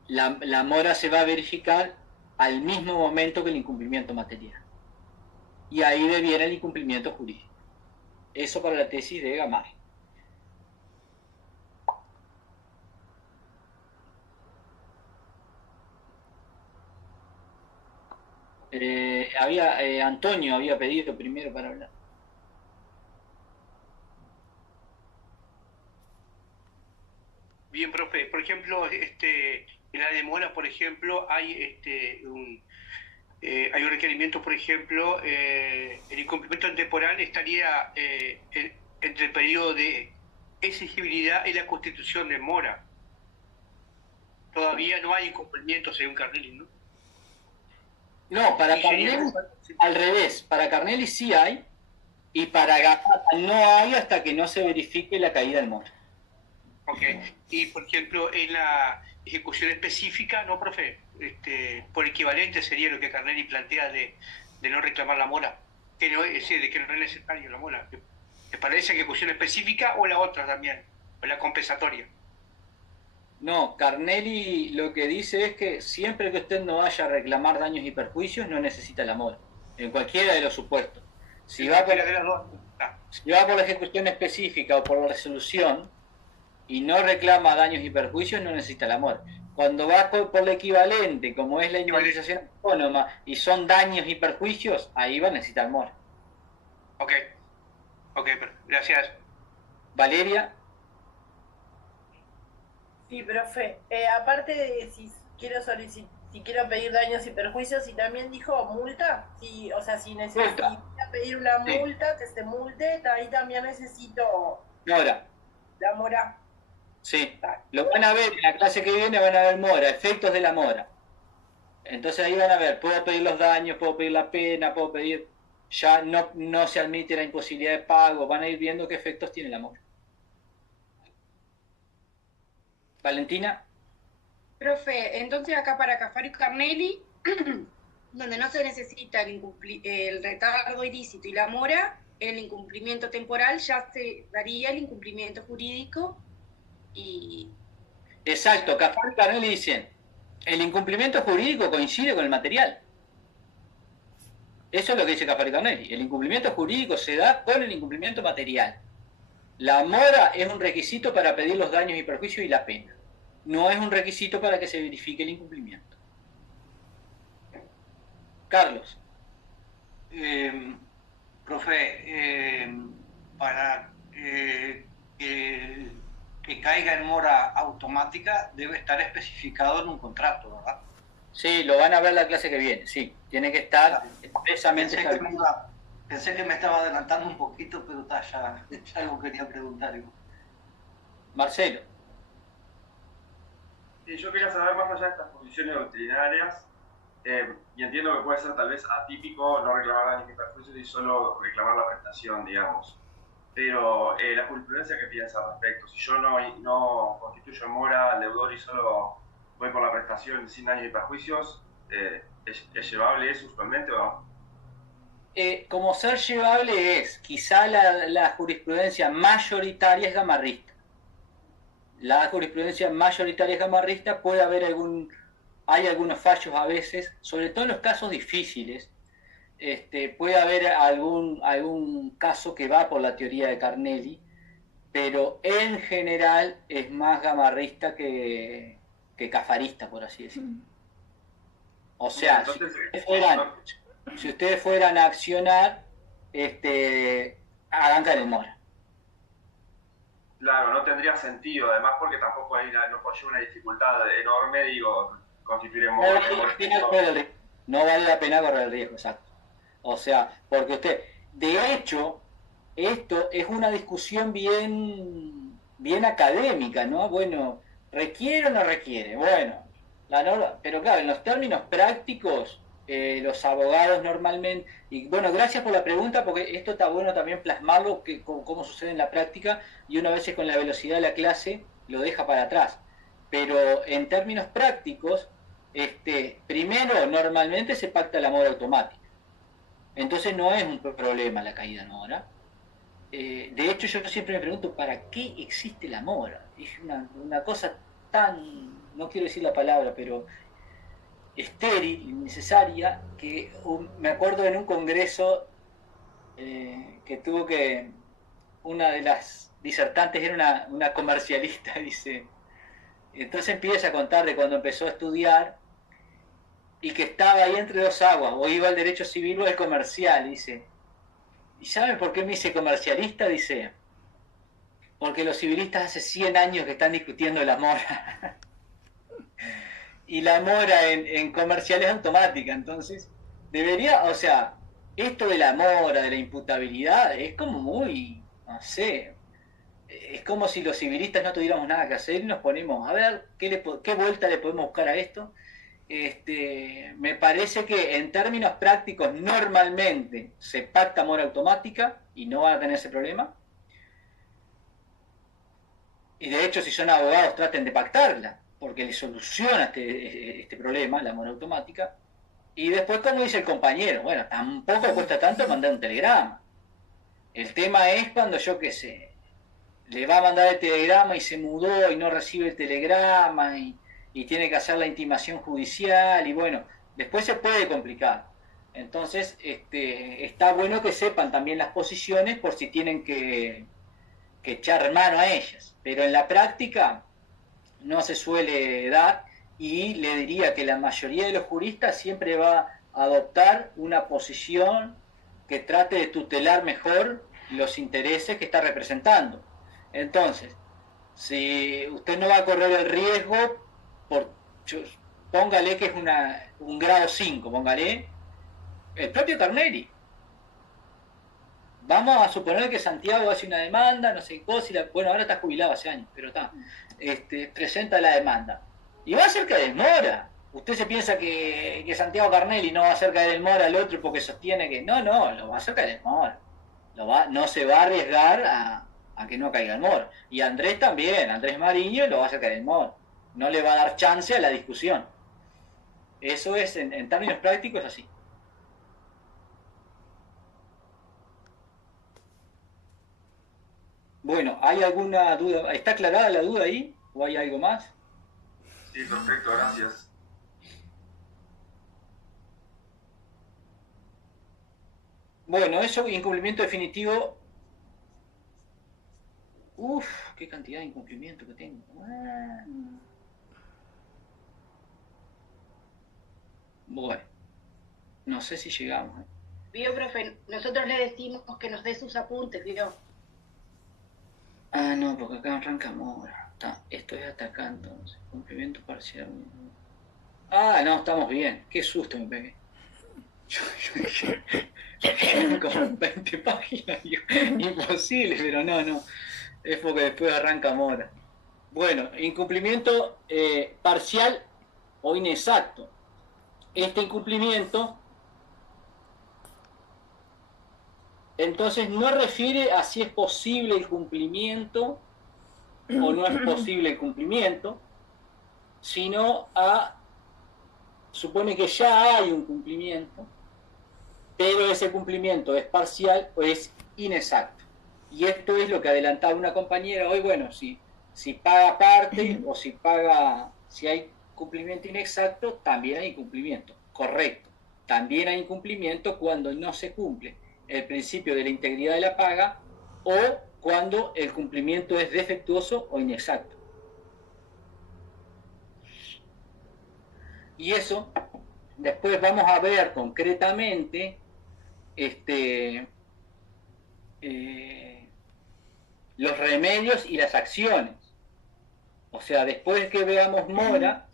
La mora se va a verificar al mismo momento que el incumplimiento material. Y ahí deviene el incumplimiento jurídico. Eso para la tesis de Gamarra. Antonio había pedido primero para hablar. Bien, profe. Por ejemplo, en la demora, por ejemplo, hay un requerimiento, por ejemplo, el incumplimiento temporal estaría entre el periodo de exigibilidad y la constitución de mora. Todavía no hay incumplimiento según Carnelli, ¿no? No, para Carnelli, al revés, para Carnelli sí hay, y para Gamarra no hay hasta que no se verifique la caída del mora. Ok, y por ejemplo, en la ejecución específica, ¿no, profe? Por equivalente sería lo que Carnelli plantea de no reclamar la mora, que no es decir, de que no es necesario la mora. ¿Le parece ejecución específica o la otra también, o la compensatoria? No, Carnelli lo que dice es que siempre que usted no vaya a reclamar daños y perjuicios, no necesita la mora, en cualquiera de los supuestos. Si va por la ejecución específica o por la resolución y no reclama daños y perjuicios, no necesita la mora. Cuando va por la equivalente, como es la indemnización autónoma, y son daños y perjuicios, ahí va a necesitar mora. Ok, gracias. Valeria. Sí, profe. Aparte de si quiero pedir daños y perjuicios, y también dijo multa, o sea, si necesito pedir una multa, que se multe, ahí también necesito mora. La mora. Sí, lo van a ver en la clase que viene, van a ver mora, efectos de la mora. Entonces ahí van a ver, puedo pedir los daños, puedo pedir la pena, puedo pedir, ya no se admite la imposibilidad de pago, van a ir viendo qué efectos tiene la mora. Valentina. Profe, entonces acá para Cafaro y Carnelli, donde no se necesita el retardo ilícito y la mora, el incumplimiento temporal ya se daría el incumplimiento jurídico y... Exacto, Cafaro y Carnelli dicen, el incumplimiento jurídico coincide con el material. Eso es lo que dice Cafaro y Carnelli, el incumplimiento jurídico se da con el incumplimiento material. La mora es un requisito para pedir los daños y perjuicios y la pena. No es un requisito para que se verifique el incumplimiento. Carlos. Profe, para que caiga en mora automática debe estar especificado en un contrato, ¿verdad? Sí, lo van a ver la clase que viene, sí. Tiene que estar expresamente establecido. Pensé que me estaba adelantando un poquito, pero ya algo quería preguntar. Marcelo. Sí, yo quería saber más allá de estas posiciones doctrinarias, y entiendo que puede ser tal vez atípico no reclamar daños ni perjuicios y solo reclamar la prestación, digamos. Pero la jurisprudencia, ¿qué piensa al respecto? Si yo no constituyo mora, deudor y solo voy por la prestación sin daños y perjuicios, ¿es llevable eso usualmente o no? Como ser llevable es, quizá la jurisprudencia mayoritaria es gamarrista. La jurisprudencia mayoritaria es gamarrista, puede haber hay algunos fallos a veces, sobre todo en los casos difíciles. Puede haber algún caso que va por la teoría de Carnelli, pero en general es más gamarrista que cafarista, por así decirlo. O sea, si ustedes fueran a accionar, hagan Canemora. Claro, no tendría sentido, además porque tampoco no conlleva una dificultad enorme, digo, constituir mora. No vale la pena correr el riesgo, exacto. O sea, porque de hecho, esto es una discusión bien académica, ¿no? Bueno, ¿requiere o no requiere? Bueno, la norma, pero claro, en los términos prácticos, los abogados normalmente, y bueno, gracias por la pregunta, porque esto está bueno también plasmarlo, cómo sucede en la práctica, y una vez con la velocidad de la clase lo deja para atrás. Pero en términos prácticos, primero normalmente se pacta la mora automática. Entonces no es un problema la caída en mora. De hecho, yo siempre me pregunto, ¿para qué existe la mora? Es una cosa tan, no quiero decir la palabra, pero estéril, innecesaria, que me acuerdo en un congreso que tuvo que, una de las disertantes era una comercialista, dice, entonces empieza a contar de cuando empezó a estudiar y que estaba ahí entre dos aguas, o iba al derecho civil o al comercial, dice. ¿Y saben por qué me hice comercialista? Dice, porque los civilistas hace 100 años que están discutiendo la mora. Y la mora en comercial es automática, entonces debería, o sea, esto de la mora, de la imputabilidad, es como muy, no sé, es como si los civilistas no tuviéramos nada que hacer y nos ponemos a ver qué vuelta le podemos buscar a esto. Me parece que en términos prácticos normalmente se pacta mora automática y no van a tener ese problema. Y de hecho, si son abogados, traten de pactarla, porque les soluciona este problema, la mora automática. Y después, como dice el compañero, bueno, tampoco cuesta tanto mandar un telegrama. El tema es cuando, yo qué sé, le va a mandar el telegrama y se mudó y no recibe el telegrama y tiene que hacer la intimación judicial y bueno, después se puede complicar. Entonces, está bueno que sepan también las posiciones por si tienen que echar mano a ellas. Pero en la práctica no se suele dar y le diría que la mayoría de los juristas siempre va a adoptar una posición que trate de tutelar mejor los intereses que está representando. Entonces, si usted no va a correr el riesgo, póngale que es un grado 5, póngale el propio Carnelli. Vamos a suponer que Santiago hace una demanda, no sé qué, bueno, ahora está jubilado hace años, pero está, presenta la demanda. Y va a hacer caer el mora. Usted se piensa que Santiago Carnelli no va a hacer caer el mora al otro porque sostiene que no, lo va a hacer caer el mora. No se va a arriesgar a que no caiga el mora. Y Andrés también, Andrés Mariño lo va a hacer caer el mora. No le va a dar chance a la discusión. Eso es, en términos prácticos, así. Bueno, ¿hay alguna duda? ¿Está aclarada la duda ahí? ¿O hay algo más? Sí, perfecto, gracias. Bueno, eso, incumplimiento definitivo. Uf, qué cantidad de incumplimiento que tengo. Bueno, no sé si llegamos. Vio, profe, nosotros le decimos que nos dé sus apuntes, vio. Ah, no, porque acá arranca mora. Esto es hasta acá entonces. Cumplimiento parcial. Ah, no, estamos bien. Qué susto me pegué. Yo como 20 páginas. Imposible, pero no. Es porque después arranca mora. Bueno, incumplimiento parcial o inexacto. Este incumplimiento Entonces no refiere a si es posible el cumplimiento o no es posible el cumplimiento, sino supone que ya hay un cumplimiento, pero ese cumplimiento es parcial o es inexacto. Y esto es lo que adelantaba una compañera hoy. Bueno, si paga parte o si hay cumplimiento inexacto, también hay incumplimiento. Correcto. También hay incumplimiento cuando no se cumple el principio de la integridad de la paga o cuando el cumplimiento es defectuoso o inexacto. Y eso después vamos a ver concretamente los remedios y las acciones. O sea, después que veamos mora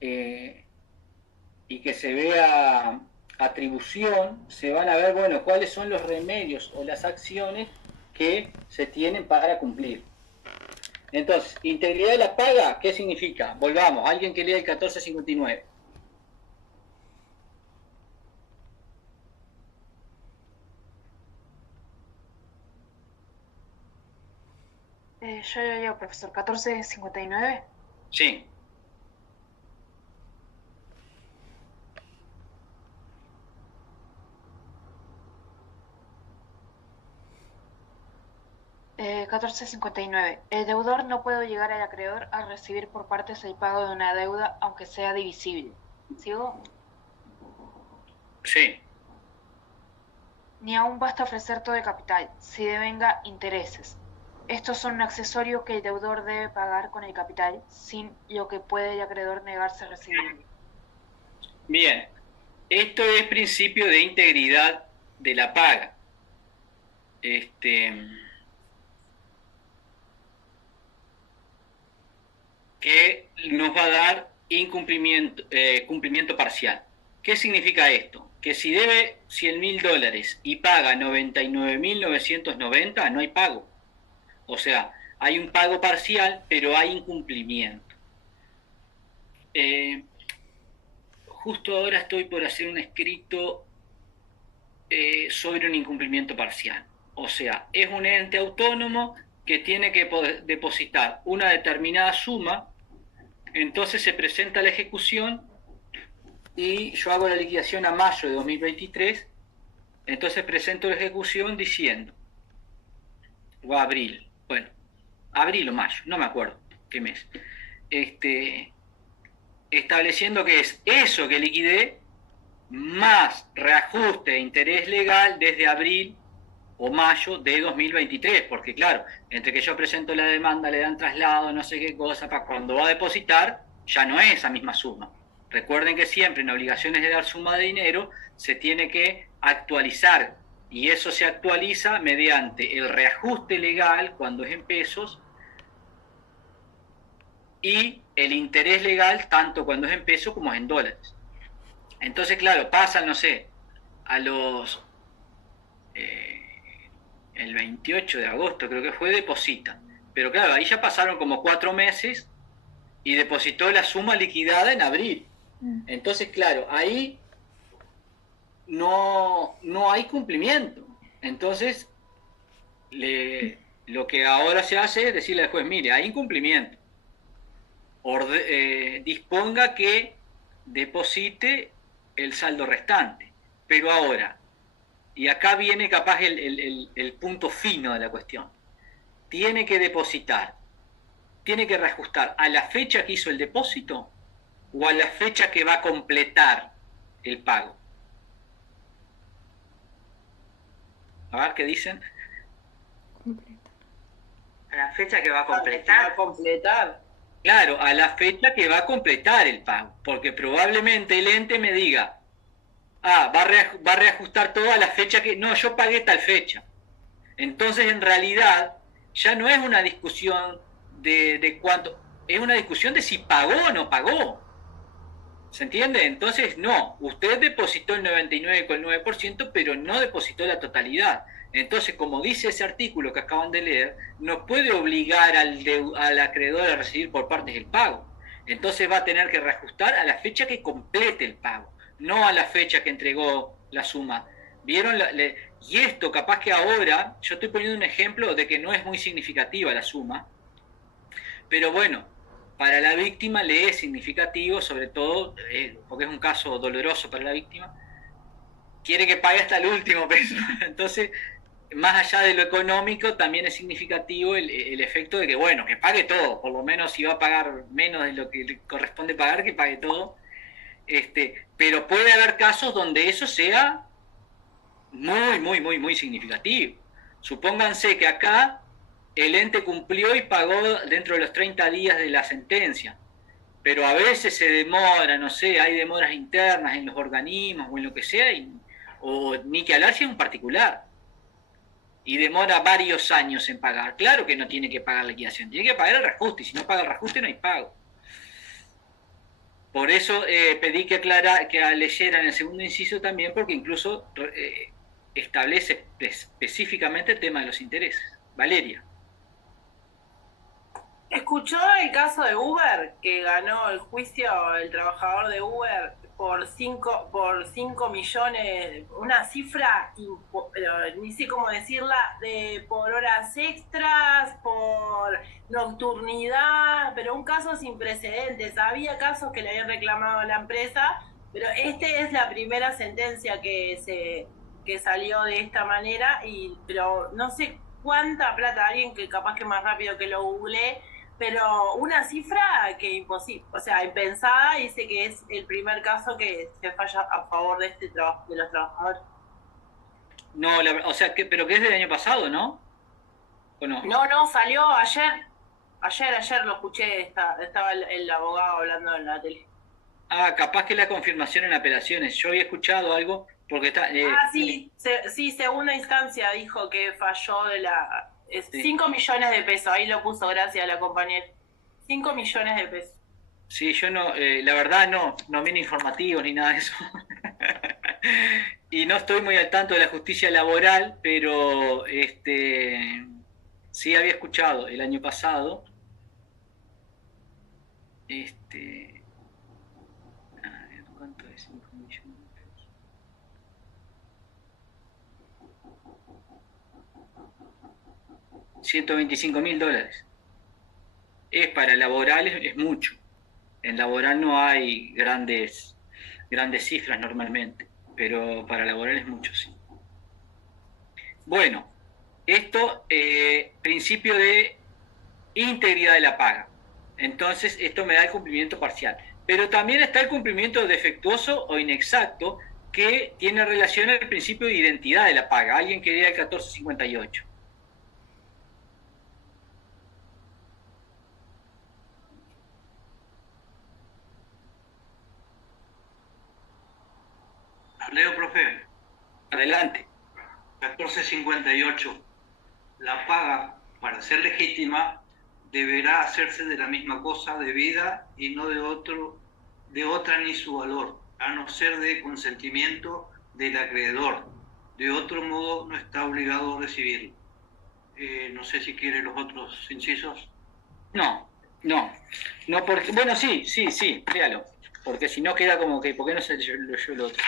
y que se vea atribución, se van a ver, bueno, cuáles son los remedios o las acciones que se tienen para cumplir. Entonces, integridad de la paga, ¿qué significa? Volvamos, alguien que lea el 1459. Yo ya leo, profesor. 1459. Sí. Eh, 1459. El deudor no puede obligar al acreedor a recibir por partes el pago de una deuda, aunque sea divisible. ¿Sigo? Sí. Ni aún basta ofrecer todo el capital, si devenga intereses. Estos son un accesorio que el deudor debe pagar con el capital, sin lo que puede el acreedor negarse a recibirlo. Bien. Esto es principio de integridad de la paga. Que nos va a dar cumplimiento parcial. ¿Qué significa esto? Que si debe $100.000 y paga 99.990, no hay pago. O sea, hay un pago parcial, pero hay incumplimiento. Justo ahora estoy por hacer un escrito sobre un incumplimiento parcial. O sea, es un ente autónomo que tiene que depositar una determinada suma, entonces se presenta la ejecución y yo hago la liquidación a mayo de 2023, entonces presento la ejecución diciendo, o abril, bueno, abril o mayo, no me acuerdo qué mes, estableciendo que es eso que liquidé más reajuste de interés legal desde abril o mayo de 2023, porque claro, entre que yo presento la demanda, le dan traslado, no sé qué cosa, para cuando va a depositar, ya no es esa misma suma. Recuerden que siempre en obligaciones de dar suma de dinero se tiene que actualizar, y eso se actualiza mediante el reajuste legal cuando es en pesos y el interés legal tanto cuando es en pesos como es en dólares. Entonces, claro, pasan, no sé, a los... el 28 de agosto creo que fue, deposita. Pero claro, ahí ya pasaron como 4 meses y depositó la suma liquidada en abril. Entonces, claro, ahí no hay cumplimiento. Entonces, lo que ahora se hace es decirle al juez, mire, hay incumplimiento. Disponga que deposite el saldo restante. Pero ahora, y acá viene capaz el punto fino de la cuestión, tiene que depositar, tiene que reajustar a la fecha que hizo el depósito o a la fecha que va a completar el pago. A ver, ¿qué dicen? A la fecha que va a completar. Claro, a la fecha que va a completar el pago, porque probablemente el ente me diga, va a reajustar todo a la fecha que... No, yo pagué tal fecha. Entonces, en realidad, ya no es una discusión de cuánto... Es una discusión de si pagó o no pagó. ¿Se entiende? Entonces, no. Usted depositó el 99,9%, pero no depositó la totalidad. Entonces, como dice ese artículo que acaban de leer, no puede obligar al acreedor a recibir por partes el pago. Entonces va a tener que reajustar a la fecha que complete el pago, no a la fecha que entregó la suma. ¿Vieron? Y esto capaz que ahora, yo estoy poniendo un ejemplo de que no es muy significativa la suma, pero bueno, para la víctima le es significativo, sobre todo porque es un caso doloroso para la víctima, quiere que pague hasta el último peso. Entonces, más allá de lo económico, también es significativo el efecto de que, bueno, que pague todo, por lo menos si va a pagar menos de lo que le corresponde pagar, que pague todo. Pero puede haber casos donde eso sea muy significativo. Supónganse que acá el ente cumplió y pagó dentro de los 30 días de la sentencia, pero a veces se demora, no sé, hay demoras internas en los organismos o en lo que sea, o ni que hablar si es un particular, y demora varios años en pagar. Claro que no tiene que pagar la liquidación, tiene que pagar el reajuste, y si no paga el reajuste no hay pago. Por eso pedí que leyeran el segundo inciso también, porque incluso establece específicamente el tema de los intereses. Valeria. ¿Escuchó el caso de Uber, que ganó el juicio el trabajador de Uber por 5 millones, una cifra, ni sé cómo decirla, por horas extras, por nocturnidad, pero un caso sin precedentes? Había casos que le habían reclamado a la empresa, pero este es la primera sentencia que salió de esta manera, pero no sé cuánta plata, alguien que capaz que más rápido que lo googleé, pero una cifra que imposible, o sea, impensada. Dice que es el primer caso que se falla a favor de de los trabajadores. No, o sea, pero que es del año pasado, ¿no? ¿O no? No, salió ayer lo escuché, estaba el abogado hablando en la tele. Ah, capaz que la confirmación en apelaciones. Yo había escuchado algo, porque está... sí, segunda instancia dijo que falló de la... 5 millones de pesos, ahí lo puso, gracias a la compañera. 5 millones de pesos. Sí, yo no, la verdad no viene informativos ni nada de eso. Y no estoy muy al tanto de la justicia laboral, pero sí había escuchado el año pasado. ¿Cuánto es 5 millones de pesos? $125.000. Para laboral es mucho. En laboral no hay grandes cifras normalmente, pero para laboral es mucho, sí. Bueno, esto, principio de integridad de la paga. Entonces, esto me da el cumplimiento parcial. Pero también está el cumplimiento defectuoso o inexacto, que tiene relación al principio de identidad de la paga. Alguien que lea el 1458. Leo, profe. Adelante. 1458. La paga, para ser legítima, deberá hacerse de la misma cosa debida y no de otra ni su valor, a no ser de consentimiento del acreedor. De otro modo, no está obligado a recibirlo. No sé si quiere los otros incisos. No, porque, bueno, sí, léalo, porque si no queda como que, ¿por qué no se leyó el otro?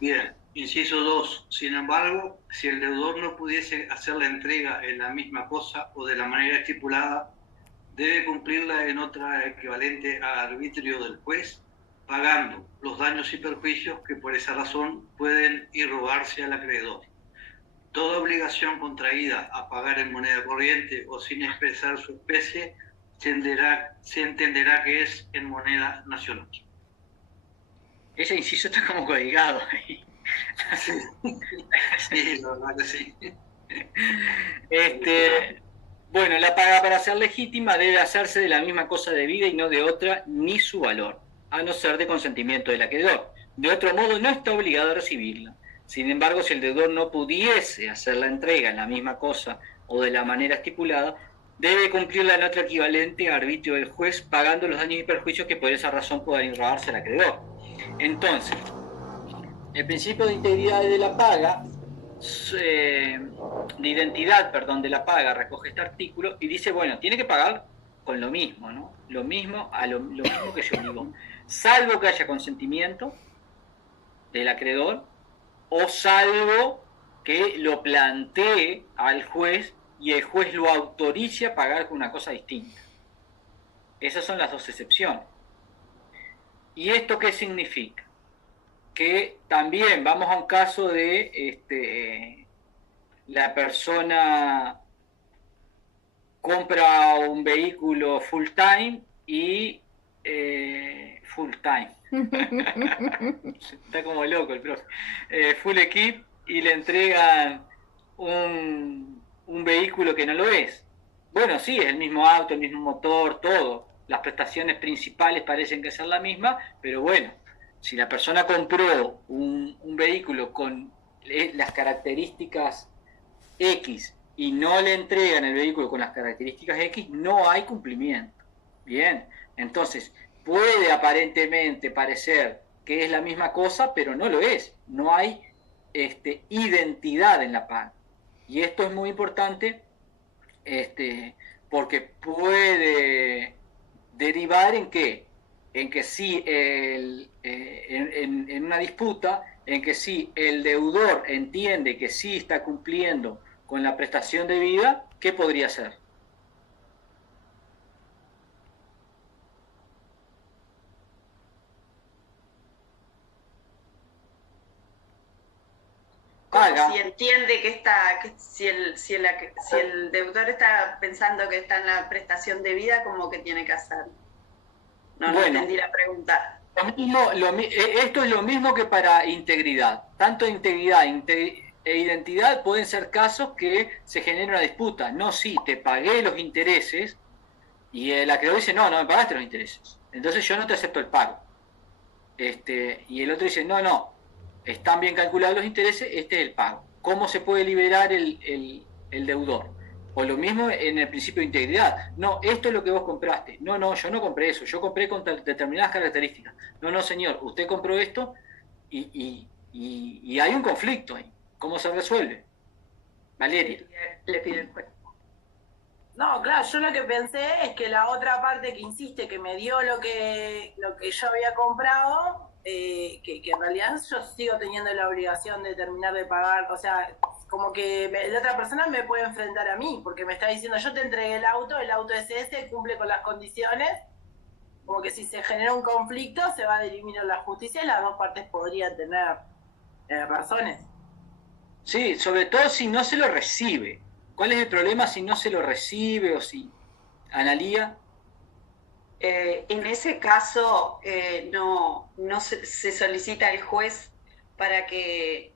Bien, inciso 2. Sin embargo, si el deudor no pudiese hacer la entrega en la misma cosa o de la manera estipulada, debe cumplirla en otra equivalente a arbitrio del juez, pagando los daños y perjuicios que por esa razón pueden irrogarse al acreedor. Toda obligación contraída a pagar en moneda corriente o sin expresar su especie se entenderá que es en moneda nacional. Ese inciso está como codigado ahí. Sí, la verdad que sí. Bueno, la paga para ser legítima debe hacerse de la misma cosa debida y no de otra ni su valor, a no ser de consentimiento del acreedor. De otro modo, no está obligado a recibirla. Sin embargo, si el deudor no pudiese hacer la entrega en la misma cosa o de la manera estipulada, debe cumplirla en otro equivalente a arbitrio del juez, pagando los daños y perjuicios que por esa razón puedan irrogarse al acreedor. Entonces, el principio de integridad de la paga, de identidad, de la paga, recoge este artículo y dice, bueno, tiene que pagar con lo mismo, ¿no? Lo mismo que se obligó, salvo que haya consentimiento del acreedor o salvo que lo plantee al juez y el juez lo autorice a pagar con una cosa distinta. Esas son las dos excepciones. ¿Y esto qué significa? Que también vamos a un caso de la persona compra un vehículo full time y full time. Está como loco el profe. Full equip y le entregan un vehículo que no lo es. Bueno, sí, es el mismo auto, el mismo motor, todo. Las prestaciones principales parecen que son la misma, pero bueno, si la persona compró un vehículo con las características X y no le entregan el vehículo con las características X, no hay cumplimiento. Bien, entonces puede aparentemente parecer que es la misma cosa, pero no lo es. No hay identidad en la paga. Y esto es muy importante porque puede derivar en qué, en que si en una disputa, en que si el deudor entiende que sí está cumpliendo con la prestación debida, ¿qué podría hacer? Si entiende que está, si el deudor está pensando que está en la prestación debida, ¿cómo que tiene que hacer? No entendí la pregunta. Esto es lo mismo que para integridad. Tanto integridad e identidad pueden ser casos que se genera una disputa. No, sí, te pagué los intereses y el acreedor dice, no me pagaste los intereses. Entonces yo no te acepto el pago. Y el otro dice, no, están bien calculados los intereses, este es el pago. ¿Cómo se puede liberar el deudor? O lo mismo en el principio de integridad. No, esto es lo que vos compraste. No, yo no compré eso. Yo compré con determinadas características. No, señor, usted compró esto y hay un conflicto ahí. ¿Cómo se resuelve? Valeria. Le pide el juez. No, claro, yo lo que pensé es que la otra parte que insiste, que me dio lo que yo había comprado, que en realidad yo sigo teniendo la obligación de terminar de pagar, o sea, como que la otra persona me puede enfrentar a mí, porque me está diciendo, yo te entregué el auto es ese, cumple con las condiciones, como que si se genera un conflicto se va a dirimir en la justicia y las dos partes podrían tener razones. Sí, sobre todo si no se lo recibe. ¿Cuál es el problema si no se lo recibe o si... Analía? En ese caso no se solicita al juez para que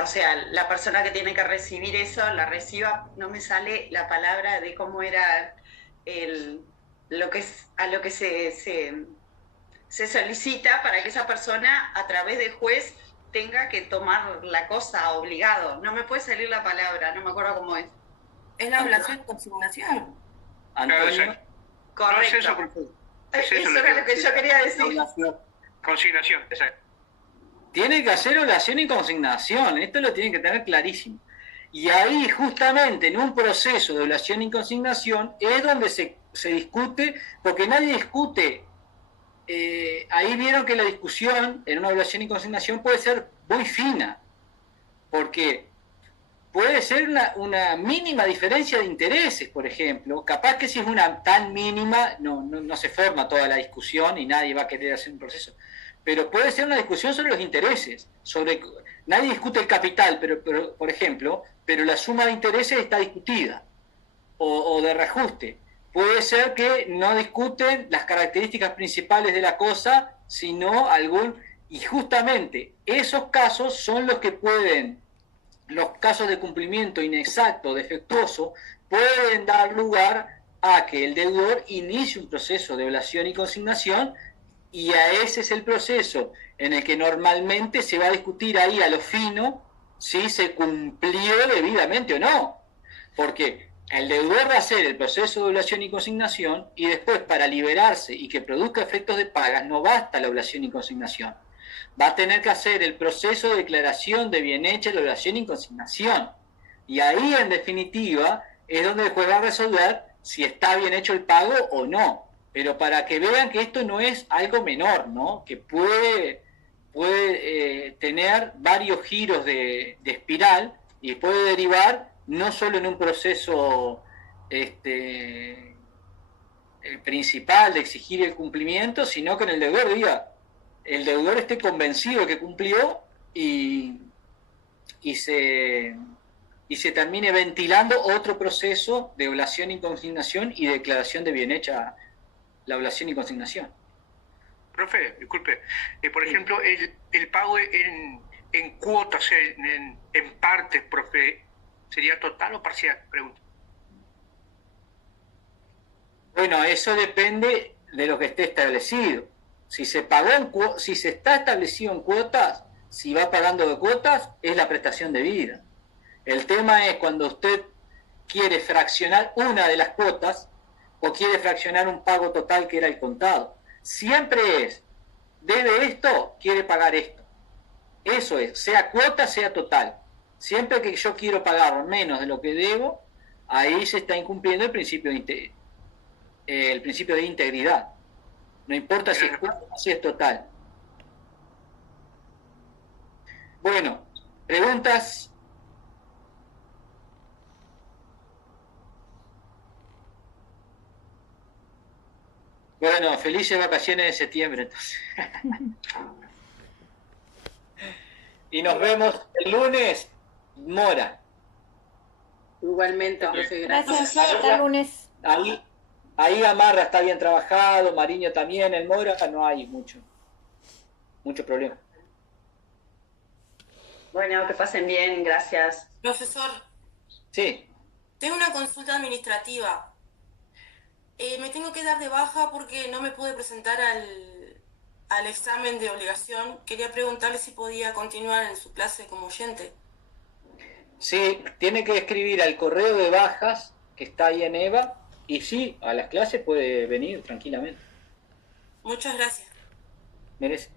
o sea, la persona que tiene que recibir eso la reciba. No me sale la palabra de cómo era lo que se solicita para que esa persona a través del juez tenga que tomar la cosa obligado. No me puede salir la palabra, no me acuerdo cómo es. Es la ablación y consignación. Antonio. Correcto. Eso era lo que yo quería decir. Consignación, exacto. Tiene que hacer oblación y consignación, esto lo tienen que tener clarísimo. Y ahí justamente en un proceso de oblación y consignación es donde se discute, porque nadie discute. Ahí vieron que la discusión en una oblación y consignación puede ser muy fina, porque puede ser una mínima diferencia de intereses, por ejemplo. Capaz que si es una tan mínima no se forma toda la discusión y nadie va a querer hacer un proceso. Pero puede ser una discusión sobre los intereses. Nadie discute el capital, pero por ejemplo, pero la suma de intereses está discutida, o de reajuste. Puede ser que no discuten las características principales de la cosa, sino y justamente esos casos son los que los casos de cumplimiento inexacto, defectuoso, pueden dar lugar a que el deudor inicie un proceso de oblación y consignación, y ese es el proceso en el que normalmente se va a discutir ahí a lo fino si se cumplió debidamente o no. Porque el deudor va a hacer el proceso de oblación y consignación y después, para liberarse y que produzca efectos de pagas, no basta la oblación y consignación. Va a tener que hacer el proceso de declaración de bien hecha, la oblación y consignación. Y ahí, en definitiva, es donde el juez va a resolver si está bien hecho el pago o no. Pero para que vean que esto no es algo menor, ¿no? Que puede puede tener varios giros de espiral y puede derivar no solo en un proceso principal de exigir el cumplimiento, sino que en el deudor el deudor esté convencido de que cumplió y se termine ventilando otro proceso de oblación y consignación y declaración de bien hecha la oblación y consignación. Profe, disculpe, por ejemplo, el pago en cuotas, en partes, profe, ¿sería total o parcial? Pregunto. Bueno, eso depende de lo que esté establecido. Si se está establecido en cuotas, si va pagando de cuotas, es la prestación de vida. El tema es cuando usted quiere fraccionar una de las cuotas o quiere fraccionar un pago total que era el contado. Siempre es, debe esto, quiere pagar esto. Eso es, sea cuota, sea total. Siempre que yo quiero pagar menos de lo que debo, ahí se está incumpliendo el principio de integridad. No importa si es cuota o si es total. Bueno, preguntas. Bueno, felices vacaciones de septiembre, entonces. Y nos vemos el lunes, Mora. Igualmente, profe, gracias. Hasta el lunes. Ahí Amarra está bien trabajado, Mariño también, el Mora no hay mucho problema. Bueno, que pasen bien, gracias. Profesor. Sí. Tengo una consulta administrativa. Me tengo que dar de baja porque no me pude presentar al examen de obligación. Quería preguntarle si podía continuar en su clase como oyente. Sí, tiene que escribir al correo de bajas que está ahí en EVA y sí, a las clases puede venir tranquilamente. Muchas gracias. Merece.